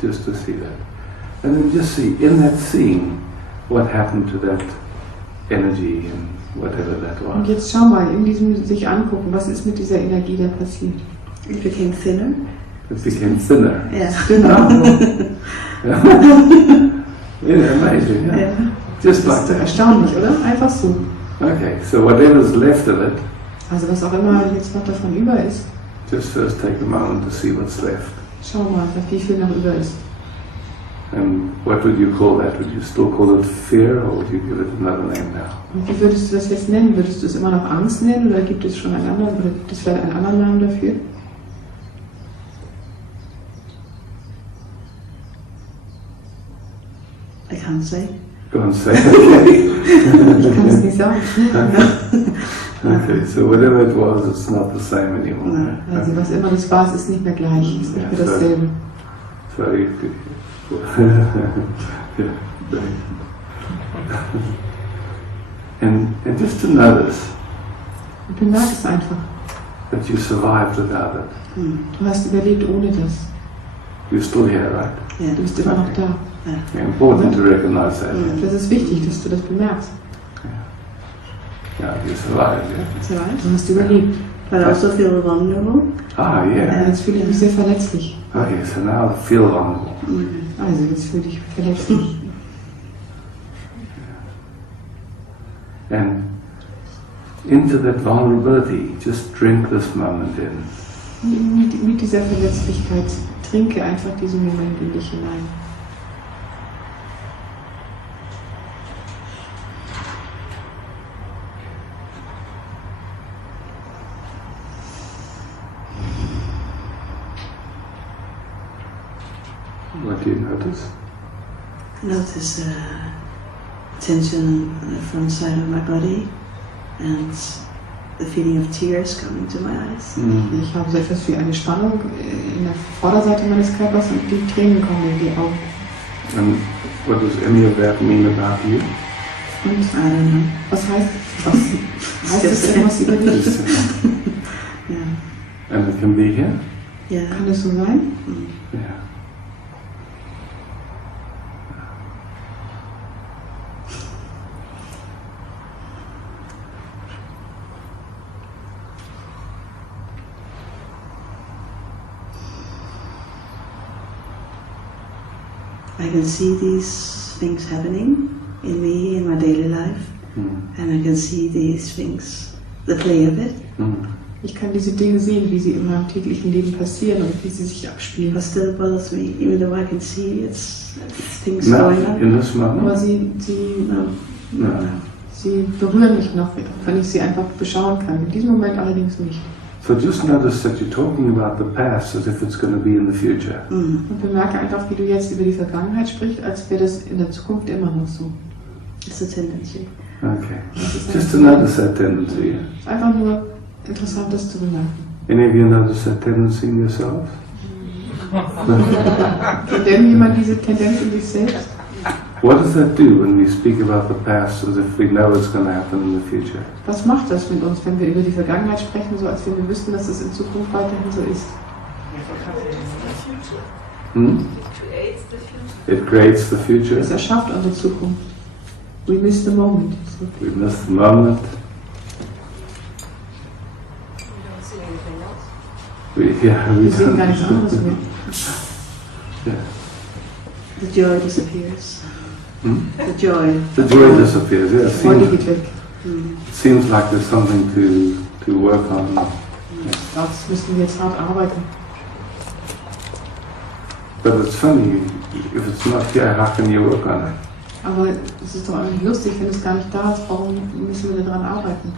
Just to see that. And then just see, in that seeing, what happened to that energy and whatever that was. Und jetzt schau mal, in diesem sich angucken, was ist mit dieser Energie da passiert? It became thinner. It became thinner. Yeah. Yeah, amazing. Yeah? Yeah. Just Das like ist that. erstaunlich, oder? Einfach so. Okay, so whatever's left of it, Also was auch immer jetzt noch davon über ist, just first take a moment to see what's left. schau mal, wie viel noch über ist. And what would you call that? Would you still call it fear, or would you give it another name now? Und wie würdest du das jetzt nennen? Würdest du es immer noch Angst nennen oder gibt es schon einen anderen, oder gibt es vielleicht einen anderen Namen dafür? I can't say. Go and say it. Okay. Ich kann es nicht sagen. Okay, so whatever it was, it's not the same anymore. Also was immer das war, es ist nicht mehr gleich, es ist nicht mehr dasselbe. So you could, and just to notice Und bemerk es einfach. that you survived without it. Du hast überlebt ohne das. You're still here, right? Yeah. Du bist immer noch da. Important to recognize that. Das ist wichtig, dass du das bemerkst. Yeah, you survived. Yeah. It's alright. Du hast überlebt. But I also feel vulnerable. Ah, yeah. Jetzt fühle ich mich sehr verletzlich. Okay, so now I feel vulnerable. Also jetzt fühle ich mich verletzlich. And into that vulnerability, just drink this moment in. Mit dieser Verletzlichkeit trinke einfach diesen Moment in dich hinein. What do you notice? Notice tension on the front side of my body and the feeling of tears coming to my eyes. Ich habe so etwas wie eine Spannung in der Vorderseite meines Körpers und die Tränen kommen in die Augen. And what does any of that mean about you? Und I don't know. was heißt das irgendwas über dich? Yeah. And it can be here? Yeah. Kann das so sein? Yeah. I can see these things happening in me, in my daily life, and I can see these things, the play of it. Ich kann diese Dinge sehen, wie sie in meinem täglichen Leben passieren und wie sie sich abspielen. But still bothers me, even though I can see it's things Now, going on. in this moment? Aber sie berühren mich noch, wenn ich sie einfach beschauen kann. In diesem Moment allerdings nicht. So just notice that you're talking about the past as if it's going to be in the future. Und bemerke einfach, wie du jetzt über die Vergangenheit sprichst, als wäre das in der Zukunft immer noch so. It's a tendency. Okay. Just to notice that tendency. Einfach nur interessant, das zu bemerken. Any of you notice that tendency in yourself? Kennt irgendjemand diese Tendenz in sich selbst? What does that do when we speak about the past as if we know it's going to happen in the future? Was macht das mit uns, wenn wir über die Vergangenheit sprechen, so als wenn wir wüssten, dass es in Zukunft weiterhin so ist? It creates the future. Es erschafft unsere Zukunft. We miss the moment. We miss the moment. Wir sehen gar nichts anderes mehr. The joy disappears. The joy. The joy disappears. Yeah, it Freude geht weg. seems like there's something to work on. Das müssen wir jetzt hart arbeiten. But it's funny, if it's not here, how can you work on it? Aber es ist doch eigentlich lustig, wenn es gar nicht da ist, warum müssen wir daran arbeiten?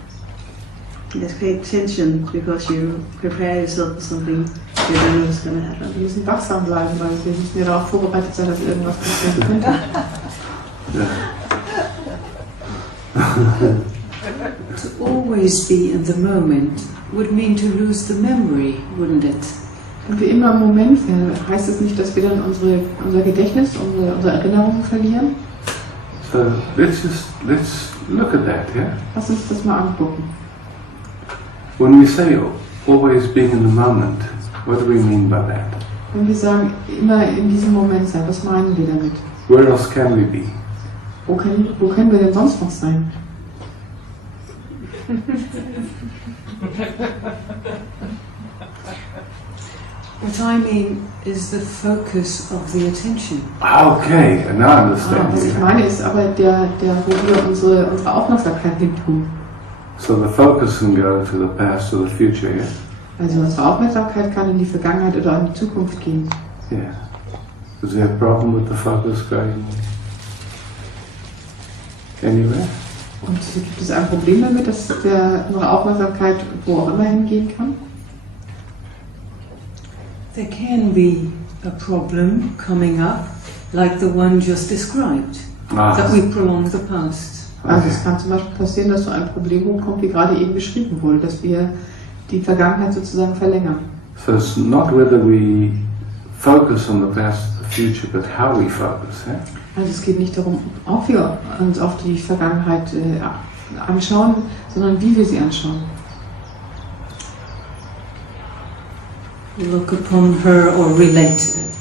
There's great tension because you prepare yourself for something you don't know is going to happen. Wir müssen wachsam bleiben, weil wir müssen ja darauf vorbereitet sein, dass irgendwas passieren könnte. To always be in the moment would mean to lose the memory, wouldn't it? Wenn wir immer im Moment wären, heißt es nicht, dass wir dann unser Gedächtnis, unsere Erinnerungen verlieren? So let's look at that, yeah? Lass uns das mal angucken. When we say always being in the moment, what do we mean by that? Wenn wir sagen, immer in diesem Moment sein, was meinen wir damit? Where else can we be? Wo können wir denn sonst noch sein? What I mean is the focus of the attention. Okay, and now I understand. Was ich meine ist aber wo wir unsere Aufmerksamkeit hin tun. So the focus can go to the past or the future, yeah? Also unsere Aufmerksamkeit kann in die Vergangenheit oder in die Zukunft gehen. Yeah. Does he have a problem with the focus going anywhere? Und gibt es ein Problem damit, dass unsere Aufmerksamkeit wo auch immer hingehen kann? There can be a problem coming up, like the one just described, that we prolong the past. Also es kann zum Beispiel passieren, dass so ein Problem hochkommt, wie gerade eben beschrieben wurde, dass wir die Vergangenheit sozusagen verlängern. So it's not whether we focus on the past or the future, but how we focus, yeah? Also es geht nicht darum, ob wir uns auf die Vergangenheit anschauen, sondern wie wir sie anschauen. Look upon her or relate to it,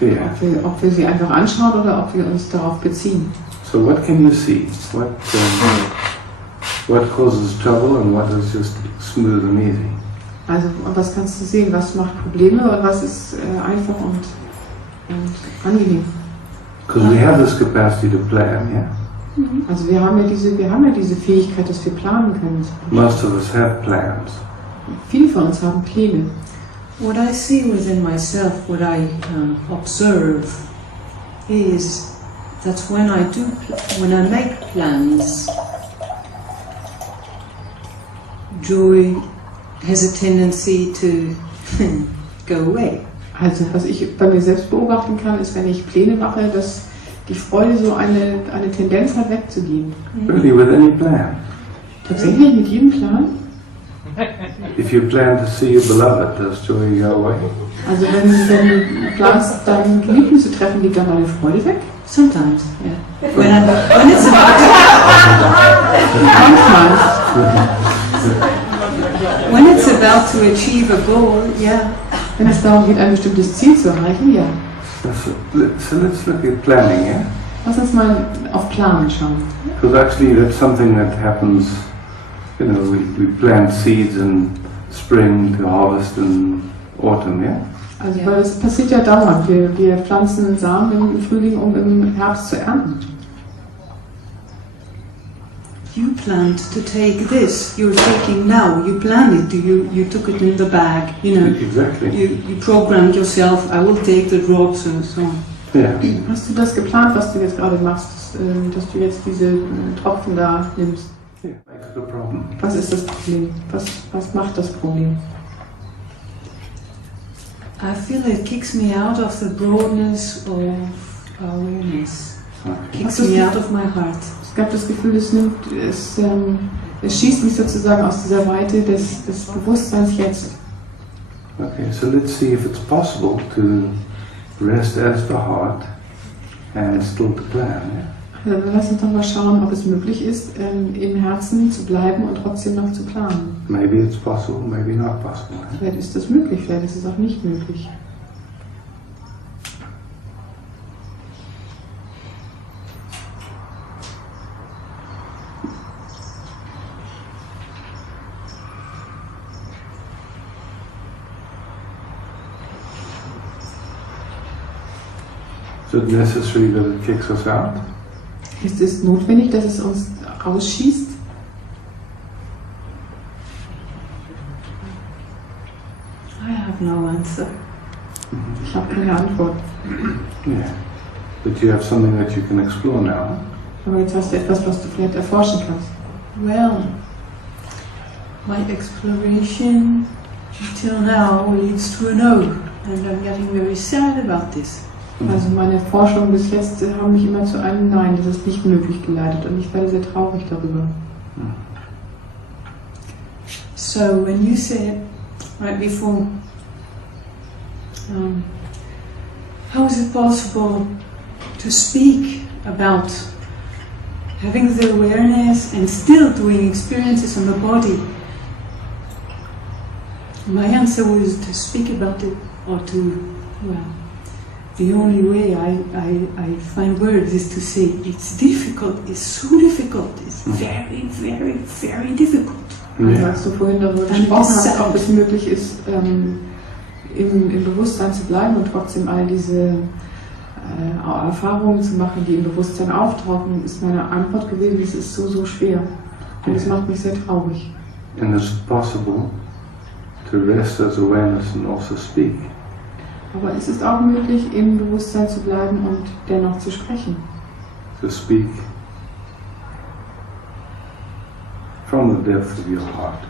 yeah. Yeah. Ob wir sie einfach anschauen oder ob wir uns darauf beziehen. So what can you see? What causes trouble and what is just smooth and easy? Also was kannst du sehen? Was macht Probleme und was ist einfach und angenehm? Because we have this capacity to plan, yeah? Also wir haben ja diese Fähigkeit, dass wir planen können. Most of us have plans. Viele von uns haben Pläne. What I see within myself, what I observe, is that when I make plans, joy has a tendency to go away. Also was ich bei mir selbst beobachten kann, ist, wenn ich Pläne mache, dass die Freude so eine Tendenz hat, wegzugehen. Really, with any plan? Tatsächlich mit jedem Plan? If you plan to see your beloved, does joy go away? Also wenn du planst, deinen Geliebten zu treffen, geht dann deine Freude weg? Sometimes, yeah. When it's about when it's about to achieve a goal, yeah. Wenn es darum geht, ein bestimmtes Ziel zu erreichen, ja. So let's look at planning, yeah? Lass uns mal auf Planen schauen. Because actually that's something that happens, you know, we plant seeds in spring to harvest in autumn, yeah? Also weil es passiert ja dauernd. Wir pflanzen Samen im Frühling, um im Herbst zu ernten. You planned to take this. You're taking now. You planned it. You took it in the bag. You know. Exactly. You programmed yourself. I will take the drops and so on. Yeah. Hast du das geplant, was du jetzt gerade machst, dass du jetzt diese Tropfen da nimmst? Yeah. That's the problem. Was ist das Problem? Was macht das Problem? I feel it kicks me out of the broadness of awareness. Okay. Kicks me out of my heart. Ich habe das Gefühl, es schießt mich sozusagen aus dieser Weite des Bewusstseins jetzt. Okay, so let's see if it's possible to rest as the heart and still to plan. Yeah? Also lass uns doch mal schauen, ob es möglich ist, im Herzen zu bleiben und trotzdem noch zu planen. Maybe it's possible, maybe not possible. Vielleicht ist das möglich, vielleicht ist es auch nicht möglich. Is it necessary that it kicks us out? Ist es notwendig, dass es uns rausschießt? I have no answer. Ich habe keine Antwort. Yeah. But you have something that you can explore now. Aber jetzt hast du etwas, was du vielleicht erforschen kannst. Well, my exploration till now leads to a no, and I'm getting very sad about this. Also meine Forschungen bis jetzt haben mich immer zu einem Nein, das ist nicht möglich geleitet und ich werde sehr traurig darüber. So when you said right before, how is it possible to speak about having the awareness and still doing experiences on the body? My answer was to speak about it or to, well, the only way I find words is to say it's difficult, it's so difficult, it's very, very, very difficult. Also als du vorhin darüber gesprochen hast, ob es möglich ist, im Bewusstsein zu bleiben und trotzdem all diese Erfahrungen zu machen, die im Bewusstsein auftauchen, ist meine Antwort gewesen, es ist so, so schwer. Und es macht mich sehr traurig. And it's possible to rest as awareness and also speak. Aber es ist auch möglich, im Bewusstsein zu bleiben und dennoch zu sprechen. To speak from the depth of your heart.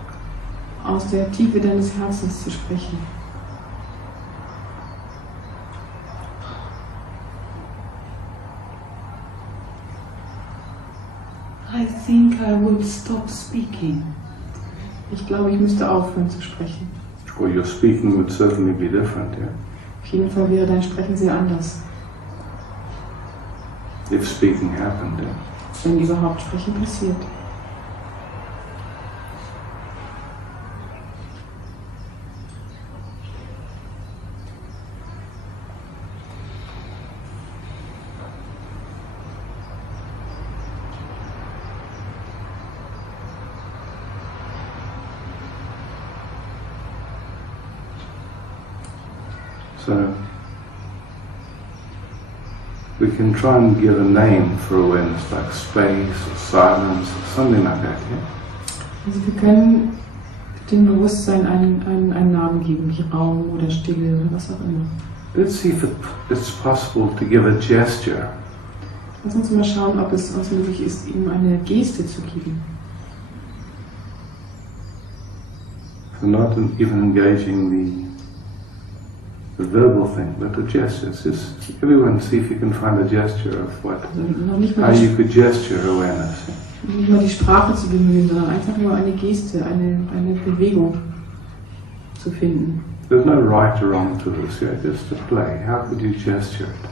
Aus der Tiefe deines Herzens zu sprechen. I think I will stop speaking. Ich glaube, ich müsste aufhören zu sprechen. Or your speaking would certainly be different, yeah? Auf jeden Fall wäre dein Sprechen sehr anders. If speaking happened, yeah? Wenn überhaupt Sprechen passiert. So we can try and give a name for awareness, like space or silence or something like that, yeah? Also wir können dem Bewusstsein einen Namen geben, wie Raum oder Stille oder was auch immer. Let's see if it's possible to give a gesture. Lass uns mal schauen, ob es uns möglich ist, ihm eine Geste zu geben. So not even engaging the verbal thing, but the gestures. Just everyone see if you can find a gesture of what, how you could gesture awareness. Nicht mal die Sprache zu bemühen, sondern einfach nur eine Geste, eine Bewegung zu finden. There's no right or wrong to this, yeah? Just to play. How could you gesture it?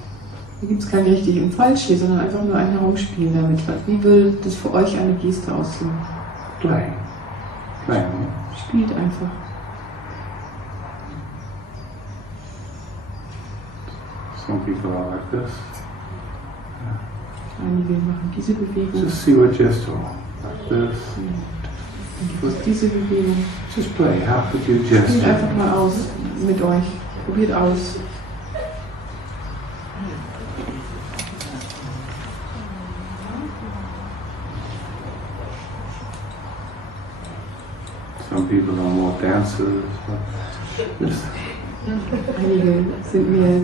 Hier gibt es kein richtig und falsch hier, sondern einfach nur ein Herumspielen damit. Wie will das für euch eine Geste aussehen? Play. Playing. Spielt einfach. Some people are like this. Einige machen diese Bewegung. Just see what gesture. Like this. Dann gibt es diese Bewegung. Just play. How could you gesture? Spielt einfach mal aus mit euch. Probiert aus. Some people are more dancers. Einige sind mehr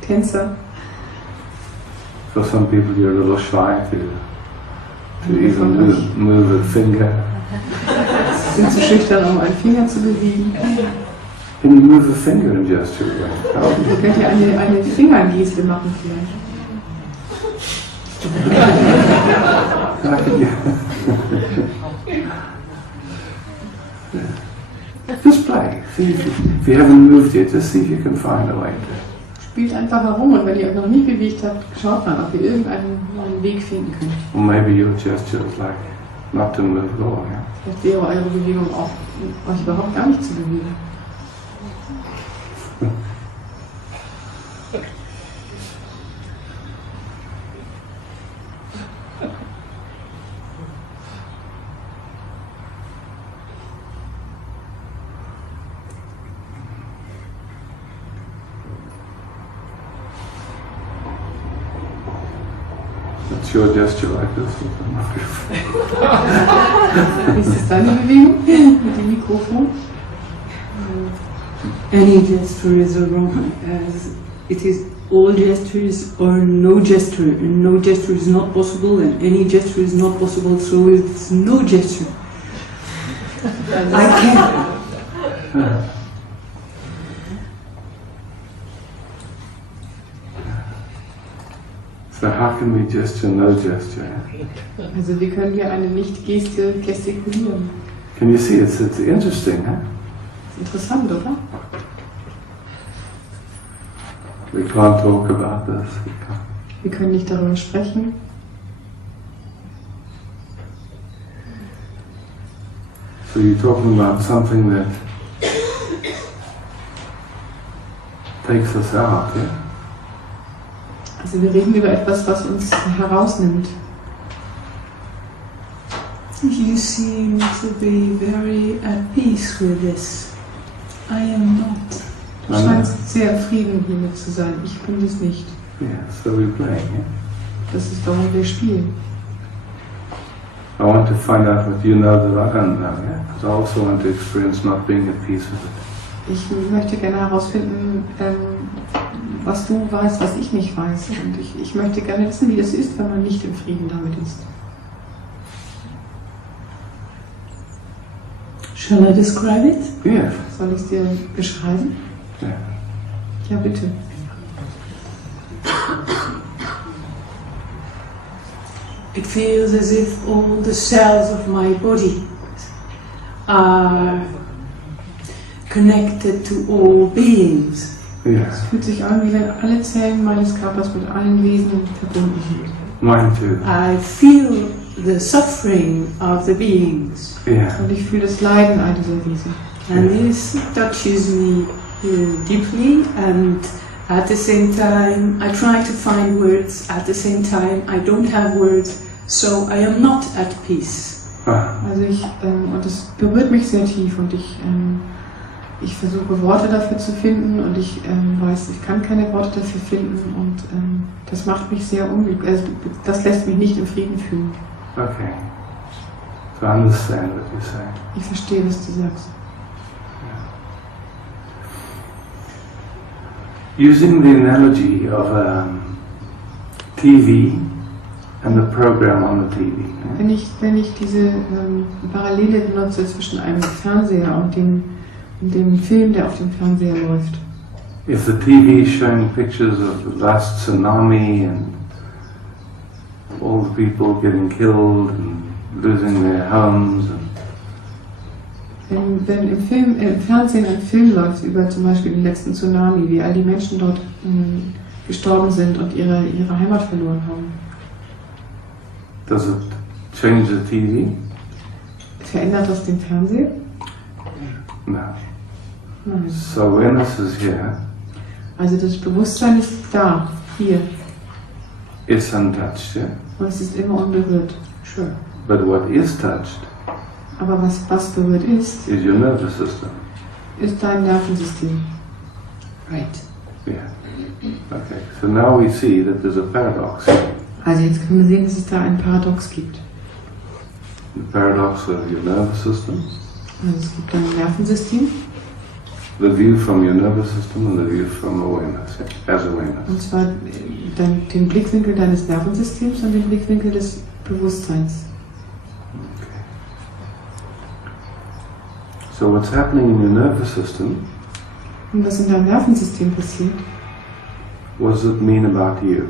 Tänzer. For some people you're a little shy to even move a finger. Sie sind zu schüchtern, um einen Finger zu bewegen. Can you move a finger and gesture? Ihr könnt ja eine Fingergeste machen vielleicht. Just play. See if you haven't moved yet, just see if you can find a way to. Spielt einfach herum und wenn ihr euch noch nie bewegt habt, schaut mal, ob ihr irgendeinen Weg finden könnt. Or maybe your gesture is like not to move at all. Yeah? Vielleicht wäre eure Bewegung auch, euch überhaupt gar nicht zu bewegen. It's your gesture like this. Ist das deine Bewegung mit dem Mikrofon? Any gesture is wrong. It is all gestures or no gesture, and no gesture is not possible, and any gesture is not possible, so it's no gesture. I can't. So how can we gesture no gesture? Also wir können hier eine Nicht-Geste gestikulieren. Can you see? It's interesting, huh? Ist interessant, oder? We can't talk about this. Wir können nicht darüber sprechen. So you're talking about something that takes us out, yeah? Also wir reden über etwas, was uns herausnimmt. You seem to be very at peace with this. I am not. Du scheinst sehr im Frieden hiermit zu sein. Ich bin es nicht. Yeah, so we play. Yeah? Das ist warum wir spielen. I want to find out what you know that I don't know, yeah? Because I also want to experience not being at peace with it. Ich möchte gerne herausfinden, was du weißt, was ich nicht weiß. Und ich möchte gerne wissen, wie es ist, wenn man nicht im Frieden damit ist. Shall I describe it? Yes. Soll ich es dir beschreiben? Yeah. Ja, bitte. It feels as if all the cells of my body are connected to all beings. Es fühlt sich an, wie wenn alle Zellen meines Körpers mit allen Wesen verbunden sind. Mine too. I feel the suffering of the beings. Yeah. Und ich fühle das Leiden all dieser Wesen. And this touches me deeply, and at the same time I try to find words, at the same time I don't have words, so I am not at peace. Also und es berührt mich sehr tief und ich versuche Worte dafür zu finden und ich weiß, ich kann keine Worte dafür finden und das macht mich sehr unglücklich, also das lässt mich nicht im Frieden fühlen. Okay. So I understand what you say. Ich verstehe, was du sagst. Using the analogy of TV and the program on the TV. Wenn ich diese Parallele benutze zwischen einem Fernseher und dem Film, der auf dem Fernseher läuft. If the TV is showing pictures of the last tsunami and all the people getting killed and losing their homes. Wenn im Fernsehen ein Film läuft über zum Beispiel den letzten Tsunami, wie all die Menschen dort gestorben sind und ihre Heimat verloren haben. Does it change the TV? Verändert das den Fernseher? No. Nein. So awareness is here. Also das Bewusstsein ist da, hier. It's untouched, yeah? Und es ist immer unberührt. Sure. But what is touched? Aber was berührt ist your nervous system. Ist dein Nervensystem. Right. Yeah. Okay. So now we see that there's a paradox. Also jetzt können wir sehen, dass es da ein Paradox gibt. The paradox of your nervous system. Also es gibt ein Nervensystem. The view from your nervous system and the view from awareness, as awareness. Und zwar den Blickwinkel deines Nervensystems und den Blickwinkel des Bewusstseins. Okay. So what's happening in your nervous system? Und was in deinem Nervensystem passiert? What does it mean about you?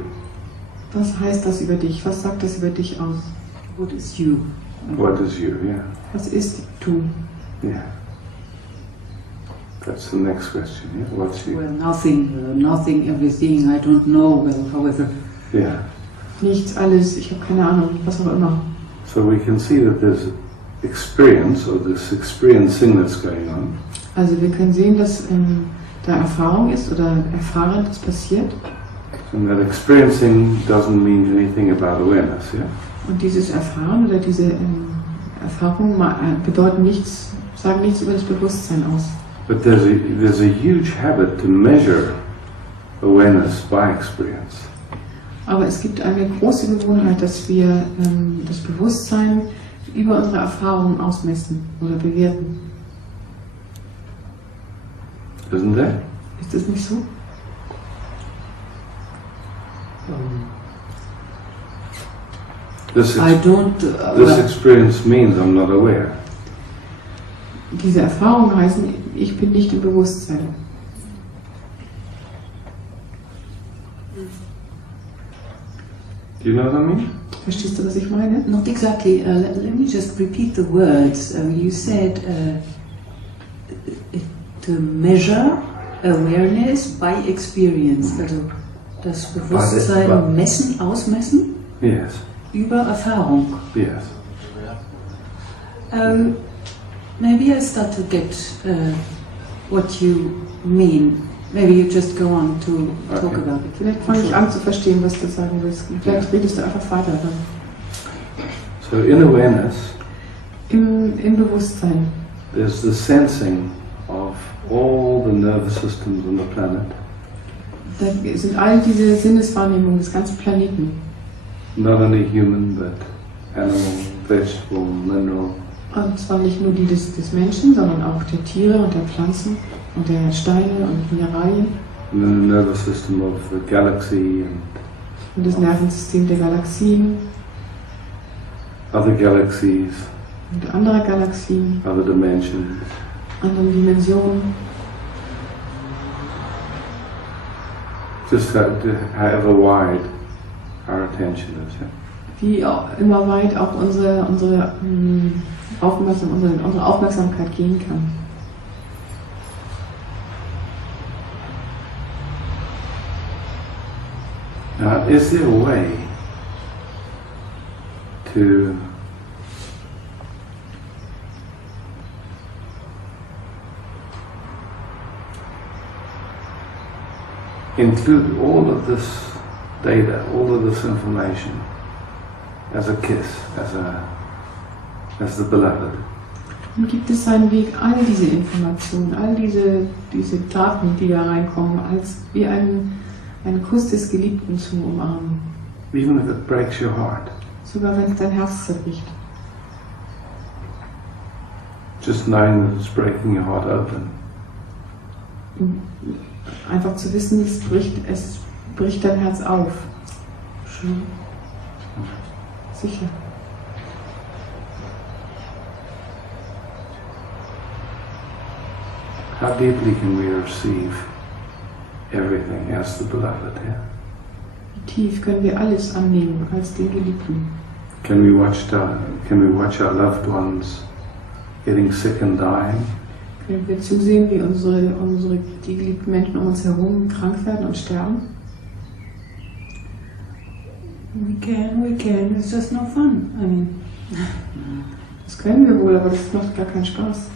Was heißt das über dich? Was sagt das über dich aus? What is you? What is you? Yeah. Was ist du? Yeah. That's the next question. Yeah. What's you? Well, nothing, everything. I don't know. Well, however. Yeah. Nichts, alles. Ich habe keine Ahnung. Was auch immer. So we can see that there's experience, or this experiencing that's going on. Also wir können sehen, dass da Erfahrung ist oder erfahren, das passiert. And that experiencing doesn't mean anything about awareness, yeah? Und dieses Erfahren oder diese Erfahrung bedeuten nichts, sagen nichts über das Bewusstsein aus. But there's a huge habit to measure awareness by experience. Aber es gibt eine große Gewohnheit, dass wir das Bewusstsein über unsere Erfahrungen ausmessen oder bewerten. Isn't that? Ist das nicht so? This experience means I'm not aware. Diese Erfahrungen heißen, ich bin nicht im Bewusstsein. Do you know what I mean? Verstehst du, was ich meine? Not exactly. Let me just repeat the words. You said to measure awareness by experience. Also das Bewusstsein messen, ausmessen? Yes. Über Erfahrung. Yes. Maybe I start to get what you mean. Maybe you just go on to talk about it. Vielleicht fange ich an zu verstehen, was du sagen willst. Vielleicht redest du einfach weiter dann. So in awareness, Im Bewusstsein, there's the sensing of all the nervous systems on the planet. da sind all diese Sinneswahrnehmungen des ganzen Planeten. Not only human, but animal, vegetable, mineral. Und zwar nicht nur die des Menschen, sondern auch der Tiere und der Pflanzen und der Steine und Mineralien. And then the nervous system of the galaxy Und das Nervensystem der Galaxien other galaxies, und anderer Galaxien, other dimensions. anderen Dimensionen. Just however wide our attention is. Yeah? Wie auch immer weit auch unsere Aufmerksamkeit gehen kann. Now, is there a way to include all of this data, all of this information as a kiss, as the beloved? Und gibt es einen Weg, all diese Informationen, all diese Daten, die da reinkommen, als wie einen Kuss des Geliebten zu umarmen? Even if it breaks your heart. Sogar wenn es dein Herz zerbricht. Just knowing that it's breaking your heart open. Einfach zu wissen, es bricht dein Herz auf. Sicher. How deeply can we receive everything as the beloved? Yeah? Wie tief können wir alles annehmen als den Geliebten? Can we watch our loved ones getting sick and dying? Können wir zusehen, wie die geliebten Menschen um uns herum krank werden und sterben? We can, it's just no fun. I mean. Das können wir wohl, aber das macht gar keinen Spaß.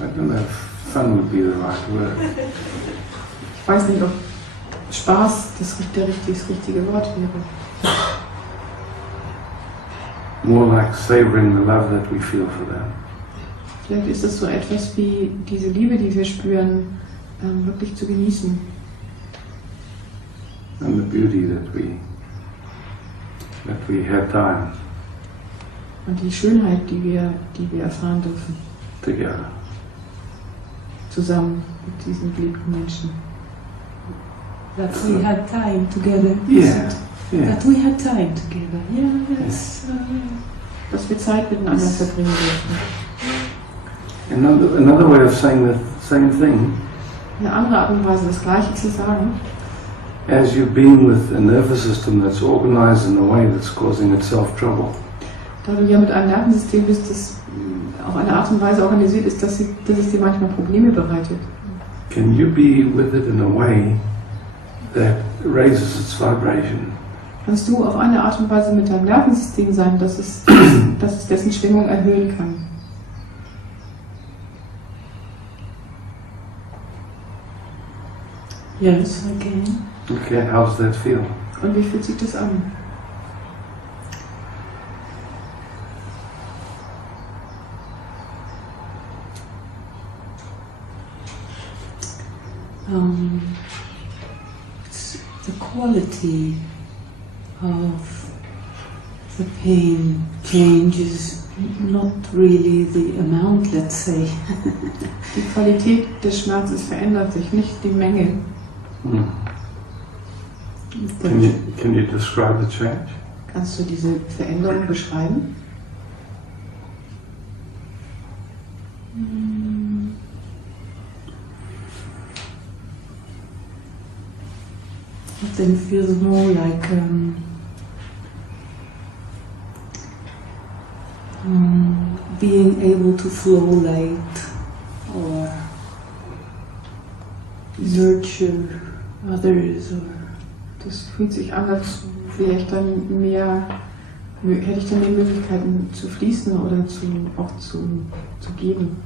I don't know if fun would be the right word. Ich weiß nicht, ob Spaß das richtige Wort wäre. More like savoring the love that we feel for them. Vielleicht ist es so etwas wie diese Liebe, die wir spüren, wirklich zu genießen. And the beauty that we had time. Und die Schönheit, die wir erfahren dürfen. Together. Zusammen mit diesen geliebten Menschen. That we had time together. Yeah. That we had time together. Yeah, that's. Dass wir Zeit miteinander verbringen dürfen. Another way of saying the same thing. Eine andere Art und Weise, das Gleiche zu sagen. As you've been with a nervous system that's organized in a way that's causing itself trouble. Da du ja mit einem Nervensystem bist, das auf eine Art und Weise organisiert ist, dass es dir manchmal Probleme bereitet. Can you be with it in a way that raises its vibration? Kannst du auf eine Art und Weise mit deinem Nervensystem sein, dass es dessen Schwingung erhöhen kann? Yes, I can. Okay, how does that feel? Und wie fühlt sich das an? The quality of the pain changes, not really the amount, let's say. Die Qualität des Schmerzes verändert sich, nicht die Menge. Hmm. Can you describe the change? Kannst du diese Veränderung beschreiben? It then feels more like being able to flow light or nurture others. Das fühlt sich an, als hätte ich dann mehr Möglichkeiten zu fließen oder auch zu geben.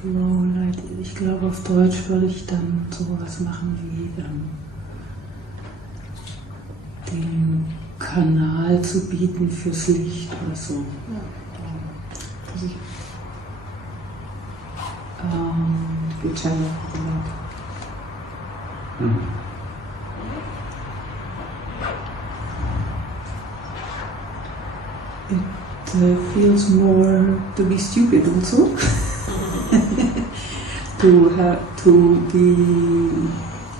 Flowlight, ich glaube auf Deutsch würde ich dann sowas machen wie den Kanal zu bieten fürs Licht oder so. Also good channel. It feels more to be stupid also.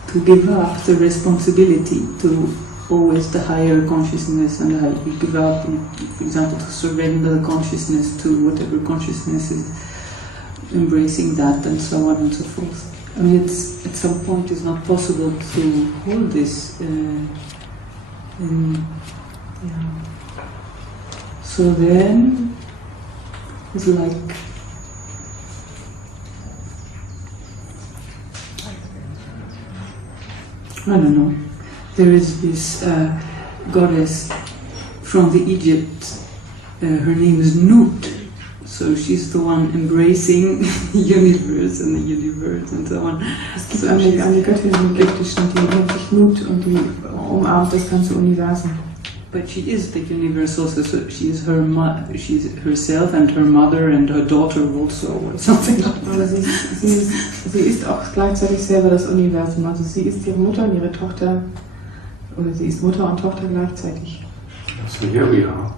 to give up the responsibility to always the higher consciousness, and you give up, for example, to surrender the consciousness to whatever consciousness is, embracing that, and so on and so forth. I mean, it's at some point it's not possible to hold this. So then it's like I don't know. There is this goddess from the Egypt. Her name is Nut. So she's the one embracing the universe and so on. Es gibt eine Göttin im Ägyptischen, die nennt sich Nut und die umarmt das ganze Universum. But she is the universe also, so she is she's herself and her mother and her daughter also, or something like that. Aber sie ist auch gleichzeitig selber das Universum. Also sie ist ihre Mutter und ihre Tochter, oder sie ist Mutter und Tochter gleichzeitig. So here we are.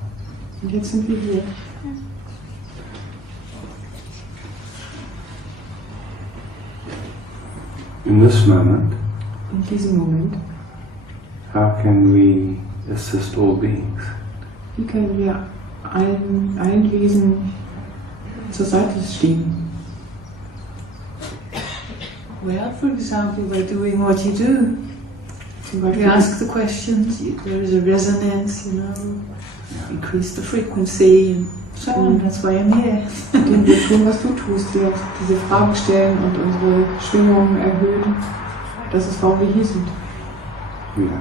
Und jetzt sind wir hier. In this moment, in diesem Moment, how can we assist all beings? Wie können wir allen Wesen zur Seite stehen? Well, for example, by doing what you do. You ask the questions, there is a resonance, increase the frequency and so on. That's why I'm here. Indem wir tun, was du tust, wir diese Fragen stellen und unsere Schwingungen erhöhen. Das ist, warum wir hier sind. Yeah.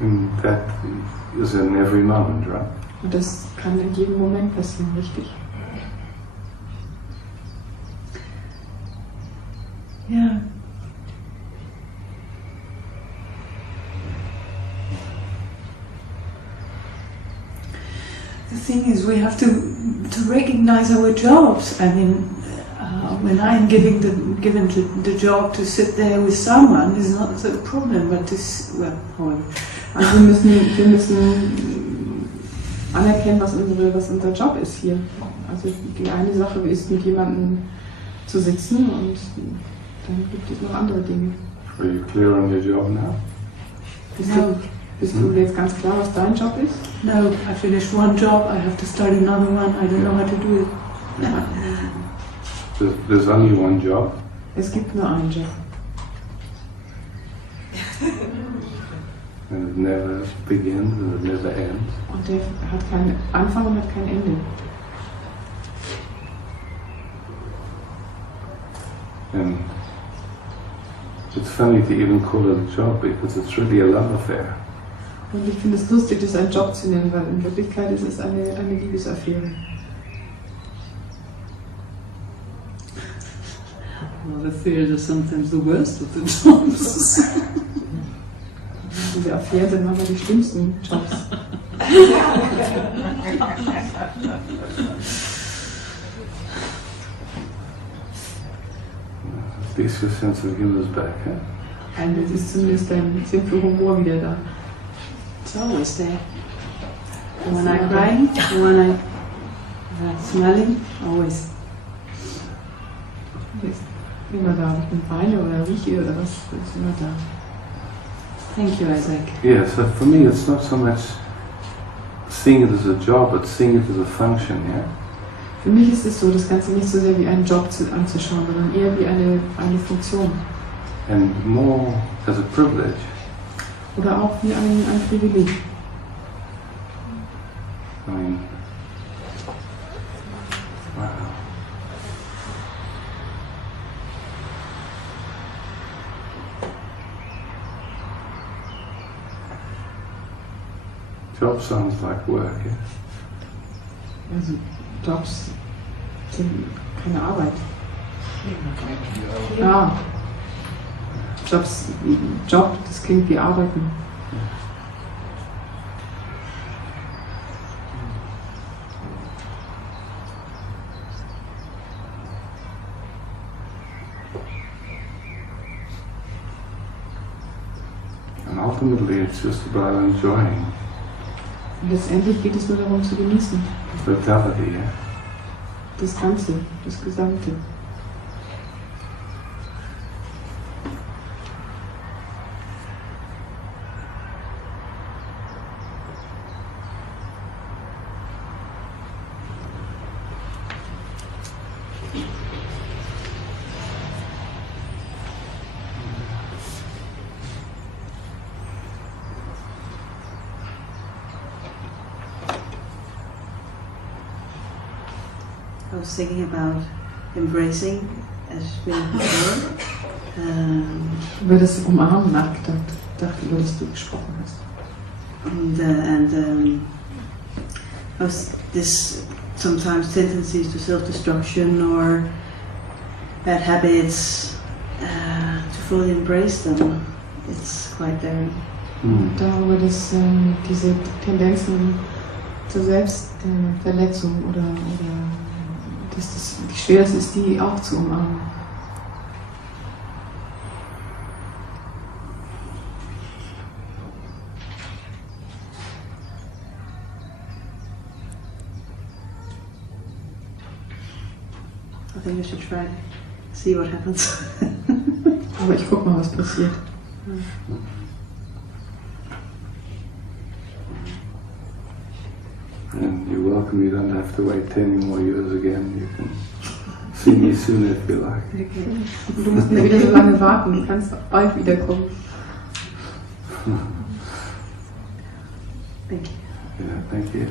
And that is in every moment, right? Und das kann in jedem Moment passieren, richtig? Ja. The thing is, we have to recognize our jobs. I mean, when I'm given the job to sit there with someone, is not a problem, but this, well, however. Also wir müssen anerkennen, was unser Job ist hier. Also die eine Sache ist, mit jemandem zu sitzen, und dann gibt es noch andere Dinge. Are you clear on your job now? Bist du jetzt ganz klar, was dein Job ist? No, I finished one job, I have to start another one, I don't know how to do it. There's only one job. Es gibt nur einen Job. And it never begins and it never ends. Und der hat keinen Anfang und hat kein Ende. And it's funny to even call it a job because it's really a love affair. Und ich finde es lustig, das einen Job zu nennen, weil in Wirklichkeit ist es eine Liebesaffäre. Well, affairs are sometimes the worst of the jobs. Diese Affären sind manchmal die schlimmsten Jobs. At least your sense of humor is back, huh? Und jetzt ist zumindest dein Sinn für Humor wieder da. It's always there. When I'm crying, when I'm smelling, always. Ist immer da. Ich bin weine oder rieche oder was, ist immer da. Thank you, Isaac. Yeah, so for me it's not so much seeing it as a job, but seeing it as a function, yeah? Für mich ist es so, das Ganze nicht so sehr wie einen Job anzuschauen, sondern eher wie eine Funktion. And more as a privilege. Oder auch wie ein Privileg. I mean, wow. Job sounds like work, yeah? Also Jobs keine Arbeit. Ja. Job, das klingt wie arbeiten. And ultimately it's just about enjoying. Und letztendlich geht es nur darum zu genießen. Totality, yeah? Das Ganze, das Gesamte. I was thinking about embracing as being before. Über das Umarmen nachgedacht, dachte, über das du gesprochen hast. And this sometimes tendencies to self-destruction or bad habits, to fully embrace them, it's quite daring. Darüber, dass diese Tendenzen zur Selbstverletzung oder dass wie schwer es ist, die auch zu umarmen. I think I should try, see what happens. Aber ich guck mal, was passiert. And you're welcome, you don't have to wait 10 more years again. You can see me soon if you like. Okay. Du musst nicht wieder so lange warten, du kannst bald wiederkommen. Thank you. Yeah, thank you.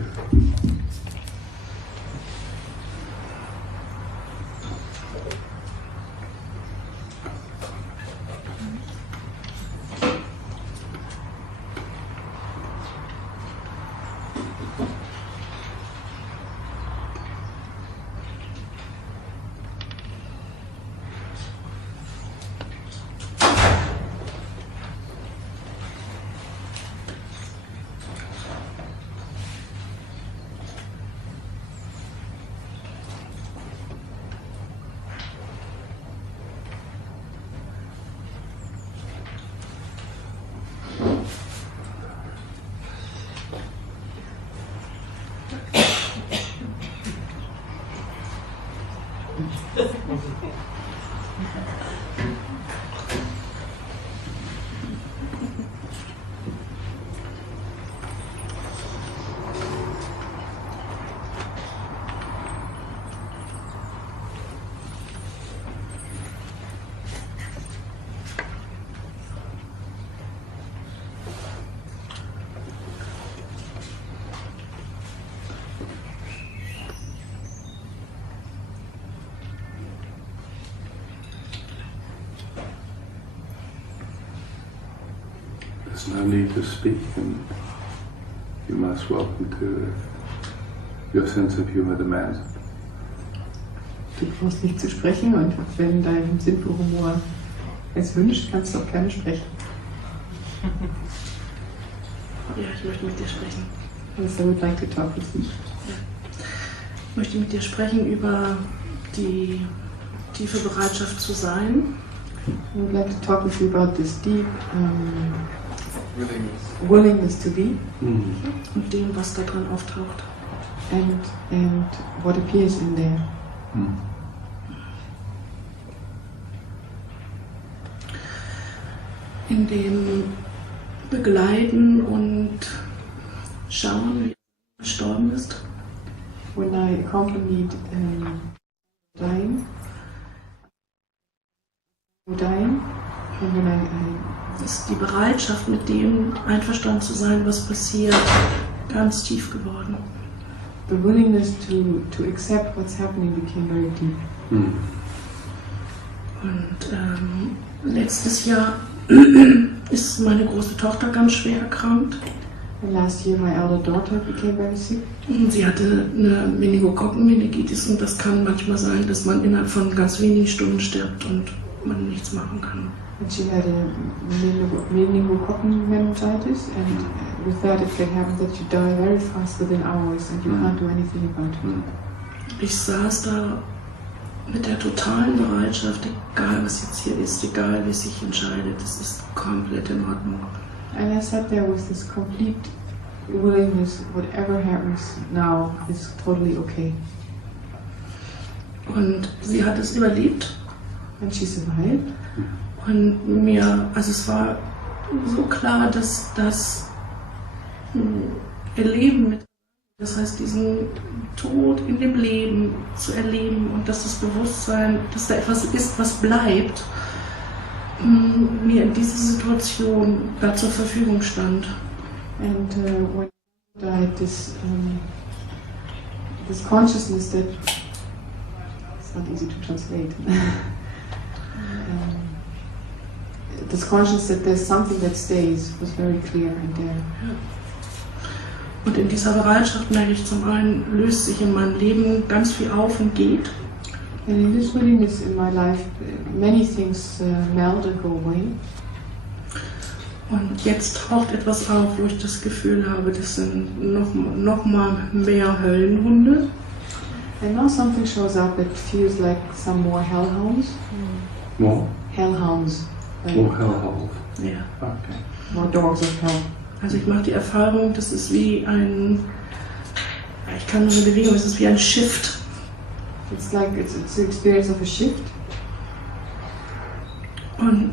There's no need to speak, and you're most welcome to if your sense of humor demands it. Du brauchst nicht zu sprechen und wenn dein Sinn für Humor es wünscht, kannst du auch gerne sprechen. Ja, ich möchte mit dir sprechen. Yes, I would like to talk with you. Ich möchte mit dir sprechen über die tiefe Bereitschaft zu sein. I would like to talk with you about this deep willingness to be. Und dem, was da drin auftaucht. And what appears in there. In dem Begleiten und Schauen, wie er gestorben ist. When I accompanied dying, and when I ist die Bereitschaft, mit dem einverstanden zu sein, was passiert, ganz tief geworden. The willingness to accept what's happening became very deep. Und letztes Jahr ist meine große Tochter ganz schwer erkrankt. And last year my elder daughter became very sick. Sie hatte eine Meningokokkenmeningitis und das kann manchmal sein, dass man innerhalb von ganz wenigen Stunden stirbt und man nichts machen kann. And she had a meningococcal meningitis, and with that it can happen that you die very fast within hours and you can't do anything about it. Ich saß da mit der totalen Bereitschaft, egal was jetzt hier ist, egal wie sich entscheidet, das ist komplett in Ordnung. And I sat there with this complete willingness, whatever happens now is totally okay. Und sie hat es überlebt. And she survived. Und mir, also es war so klar, dass das Erleben mit, das heißt diesen Tod in dem Leben zu erleben und dass das Bewusstsein, dass da etwas ist, was bleibt, mir in dieser Situation da zur Verfügung stand. And when I died, this consciousness that it's not easy to translate. This consciousness that there's something that stays was very clear and there. Und in dieser Bereitschaft merke ich zum einen, löst sich in meinem Leben ganz viel auf und geht. And in this willingness in my life, many things melt and go away. Und jetzt taucht etwas auf, wo ich das Gefühl habe, das sind noch mal mehr Höllenhunde. And now something shows up that feels like some more hellhounds. More? Hellhounds. Like More hellhounds. Ja. Okay. More dogs of hell. Also ich mache die Erfahrung, das ist wie ein, ich kann nur eine Bewegung, es ist wie ein Shift. It's like it's the experience of a shift. Und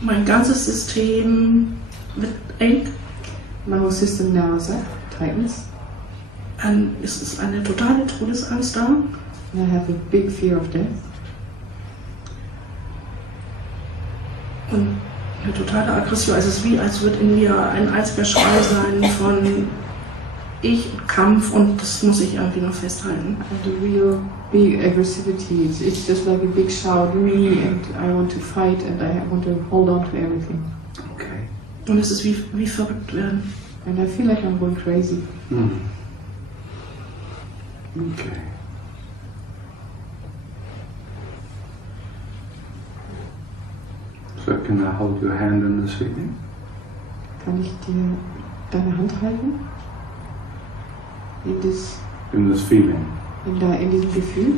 mein ganzes System wird eng. My whole system now is tightens. Es ist eine totale Todesangst da. And I have a big fear of death. Und eine totale Aggression. Also es ist wie, als würde in mir ein einziger Schrei sein von Ich und Kampf und das muss ich irgendwie noch festhalten. And a real big aggressivity. It's just like a big shout, me, and I want to fight and I want to hold on to everything. Okay. Und es ist wie verrückt werden. And I feel like I'm going crazy. Okay. So can I hold your hand in this feeling? Kann ich dir deine Hand halten? In this feeling. In diesem Gefühl?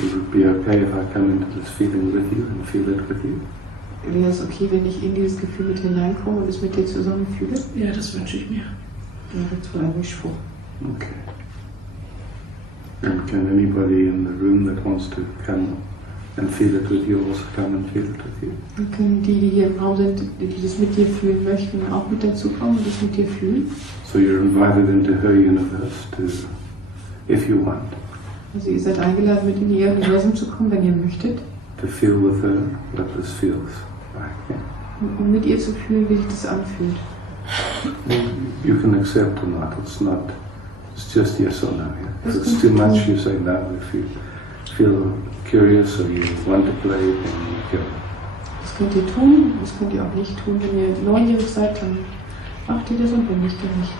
It would be okay if I come into this feeling with you and feel it with you? Wäre es okay, wenn ich in dieses Gefühl mit hineinkomme und es mit dir zusammen fühle? Ja, das wünsche ich mir. Yeah, that's what I wish for. Okay. And can anybody in the room that wants to come and feel it with you also come and feel it with you? Und können die hier im Raum sind, die das mit dir fühlen möchten, auch mit dazu kommen und das mit dir fühlen? So you're invited into her universe to, if you want. Also ihr seid eingeladen, mit in ihr Universum zu kommen, wenn ihr möchtet. To feel with her what this feels like. Yeah? Um mit ihr zu fühlen, wie sich das anfühlt. You can accept or not. It's just yes or no. Yeah? If it's too much, you say no. If you feel curious or you want to play, then you go. Das könnt ihr tun, das könnt ihr auch nicht tun. Wenn ihr neugierig seid, dann macht ihr das und wenn nicht, dann nicht.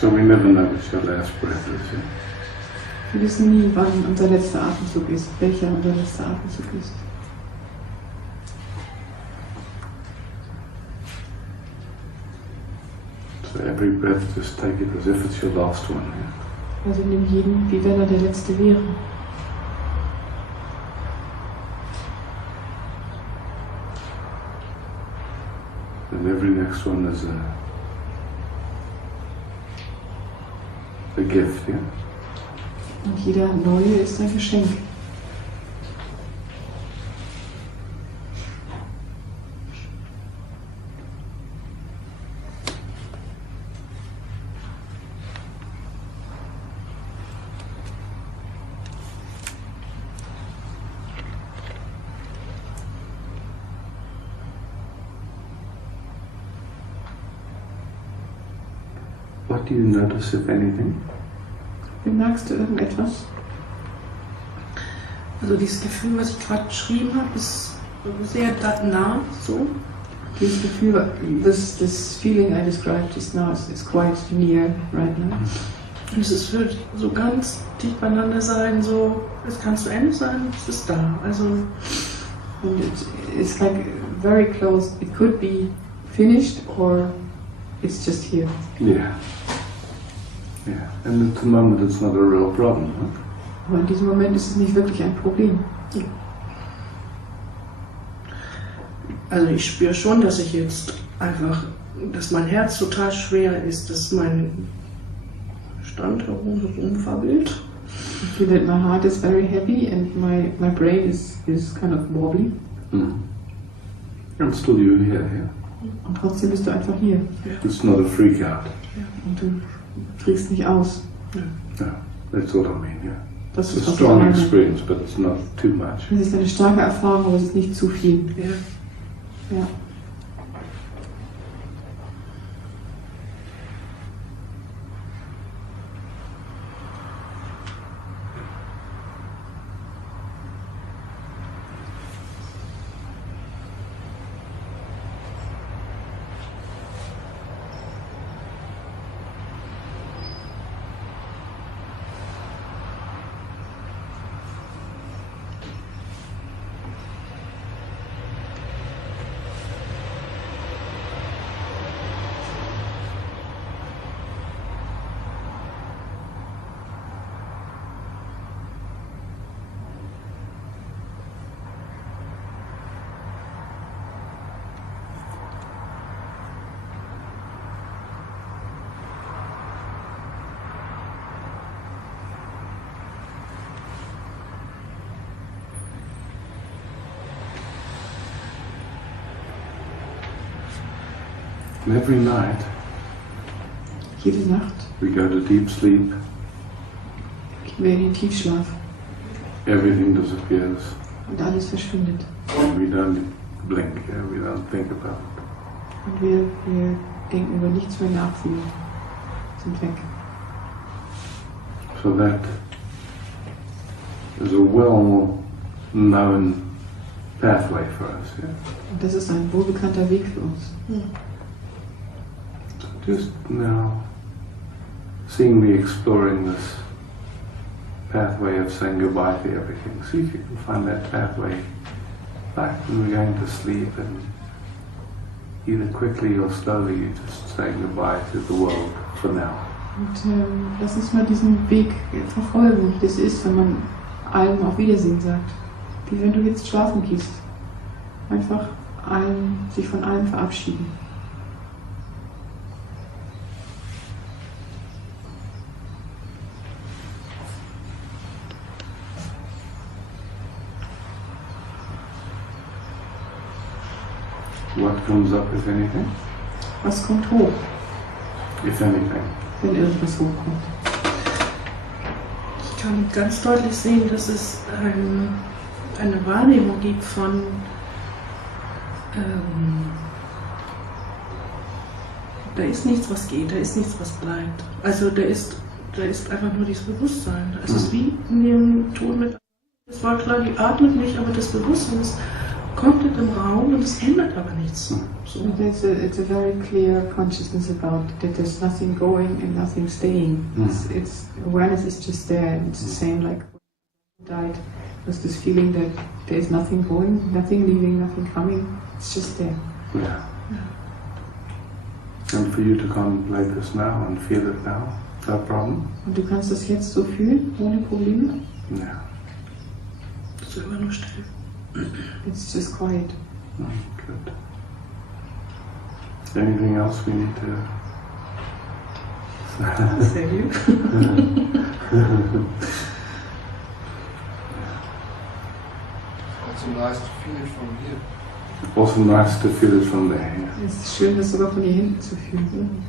So we never know what your last breath is. Yeah? Wir wissen nie, wann unser letzter Atemzug ist, welcher unser letzter Atemzug ist. So every breath, just take it as if it's your last one. Yeah? Also nimm jeden, wie wenn er der letzte wäre. And every next one is a gift, yeah? Und jeder neue ist ein Geschenk. What do you notice, if anything? Bemerkst du irgendetwas? Also dieses Gefühl, was ich gerade beschrieben habe, ist sehr nah, so. Dieses Gefühl, this feeling I described just now is quite near right now. Und es wird so ganz dicht beieinander sein, so, es kann zu Ende sein, es ist da. Also, and it's like very close. It could be finished or it's just here. Yeah. Yeah. And at the moment it's not a real problem, huh? Aber in diesem Moment ist es nicht wirklich ein Problem. Also ich spüre schon, dass ich jetzt einfach, dass mein Herz total schwer ist, dass mein Stand herumfabbelt. I feel that my heart is very heavy and my brain is kind of wobbly. And still you're here, yeah? Und trotzdem bist du einfach hier. It's not a freak out. Und du kriegst nicht aus. Yeah, that's what I mean, yeah. Das It's ist a was strong ich meine. experience, but it's not too much. Es ist eine starke Erfahrung, aber es ist nicht zu viel. Ja. And every night Jede Nacht we go to deep sleep, gehen wir in den Tiefschlaf everything disappears, und alles verschwindet. and we don't blink, yeah? We don't think about it. Und wir denken über nichts mehr nach, wir sind weg. So that is a well-known pathway for us, yeah? Und das ist ein wohlbekannter Weg für uns. Just now, seeing me exploring this pathway of saying goodbye to everything. See if you can find that pathway back when we're going to sleep, and either quickly or slowly you just say goodbye to the world for now. Und lass uns mal diesen Weg verfolgen, wie das ist, wenn man allem auf Wiedersehen sagt. Wie wenn du jetzt schlafen gehst. Einfach sich von allem verabschieden. What comes up, if anything? Was kommt hoch, If anything. wenn irgendwas hochkommt? ich kann ganz deutlich sehen, dass es eine Wahrnehmung gibt von da ist nichts, was geht, da ist nichts, was bleibt. Also da ist einfach nur dieses Bewusstsein. Es ist wie in dem Ton mit, es war klar, die atmet nicht, aber das Bewusstsein ist komplett im Raum und es ändert aber nichts. So. It's a very clear consciousness about that there's nothing going and nothing staying. It's awareness is just there. It's the same like when you died. There's this feeling that there is nothing going, nothing leaving, nothing coming. It's just there. Yeah. And for you to contemplate this now and feel it now, no problem? Und du kannst das jetzt so fühlen, ohne Probleme? Yeah. Das ist immer nur still. It's just quiet. Good. Anything else we need to... Say you. Also nice to feel it from here. Also nice to feel it from there. Yeah. Es ist schön, das sogar von hier hinten zu fühlen.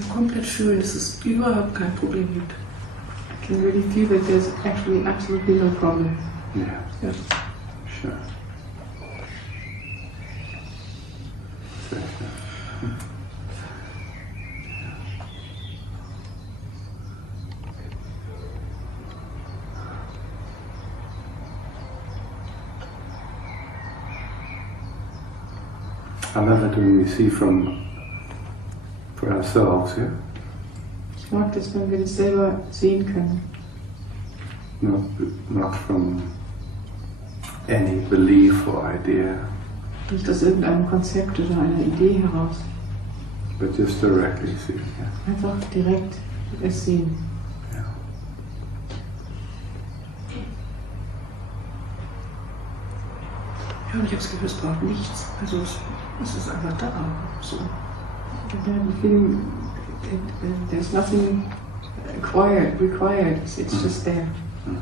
kann komplett fühlen, dass es überhaupt kein Problem gibt. I can really feel that there's actually absolutely no problem. Yeah. Yeah. Sure. Sure. I love it when we see for ourselves, yeah? Ich mag das, wenn wir das selber sehen können. Not from any belief or idea, Nicht aus irgendeinem Konzept oder einer Idee heraus. but just directly see, yeah? Einfach direkt es sehen. Ja, und ich habe das Gefühl, es braucht nichts. Also es ist einfach da. So. There's nothing required, it's just there. Mm.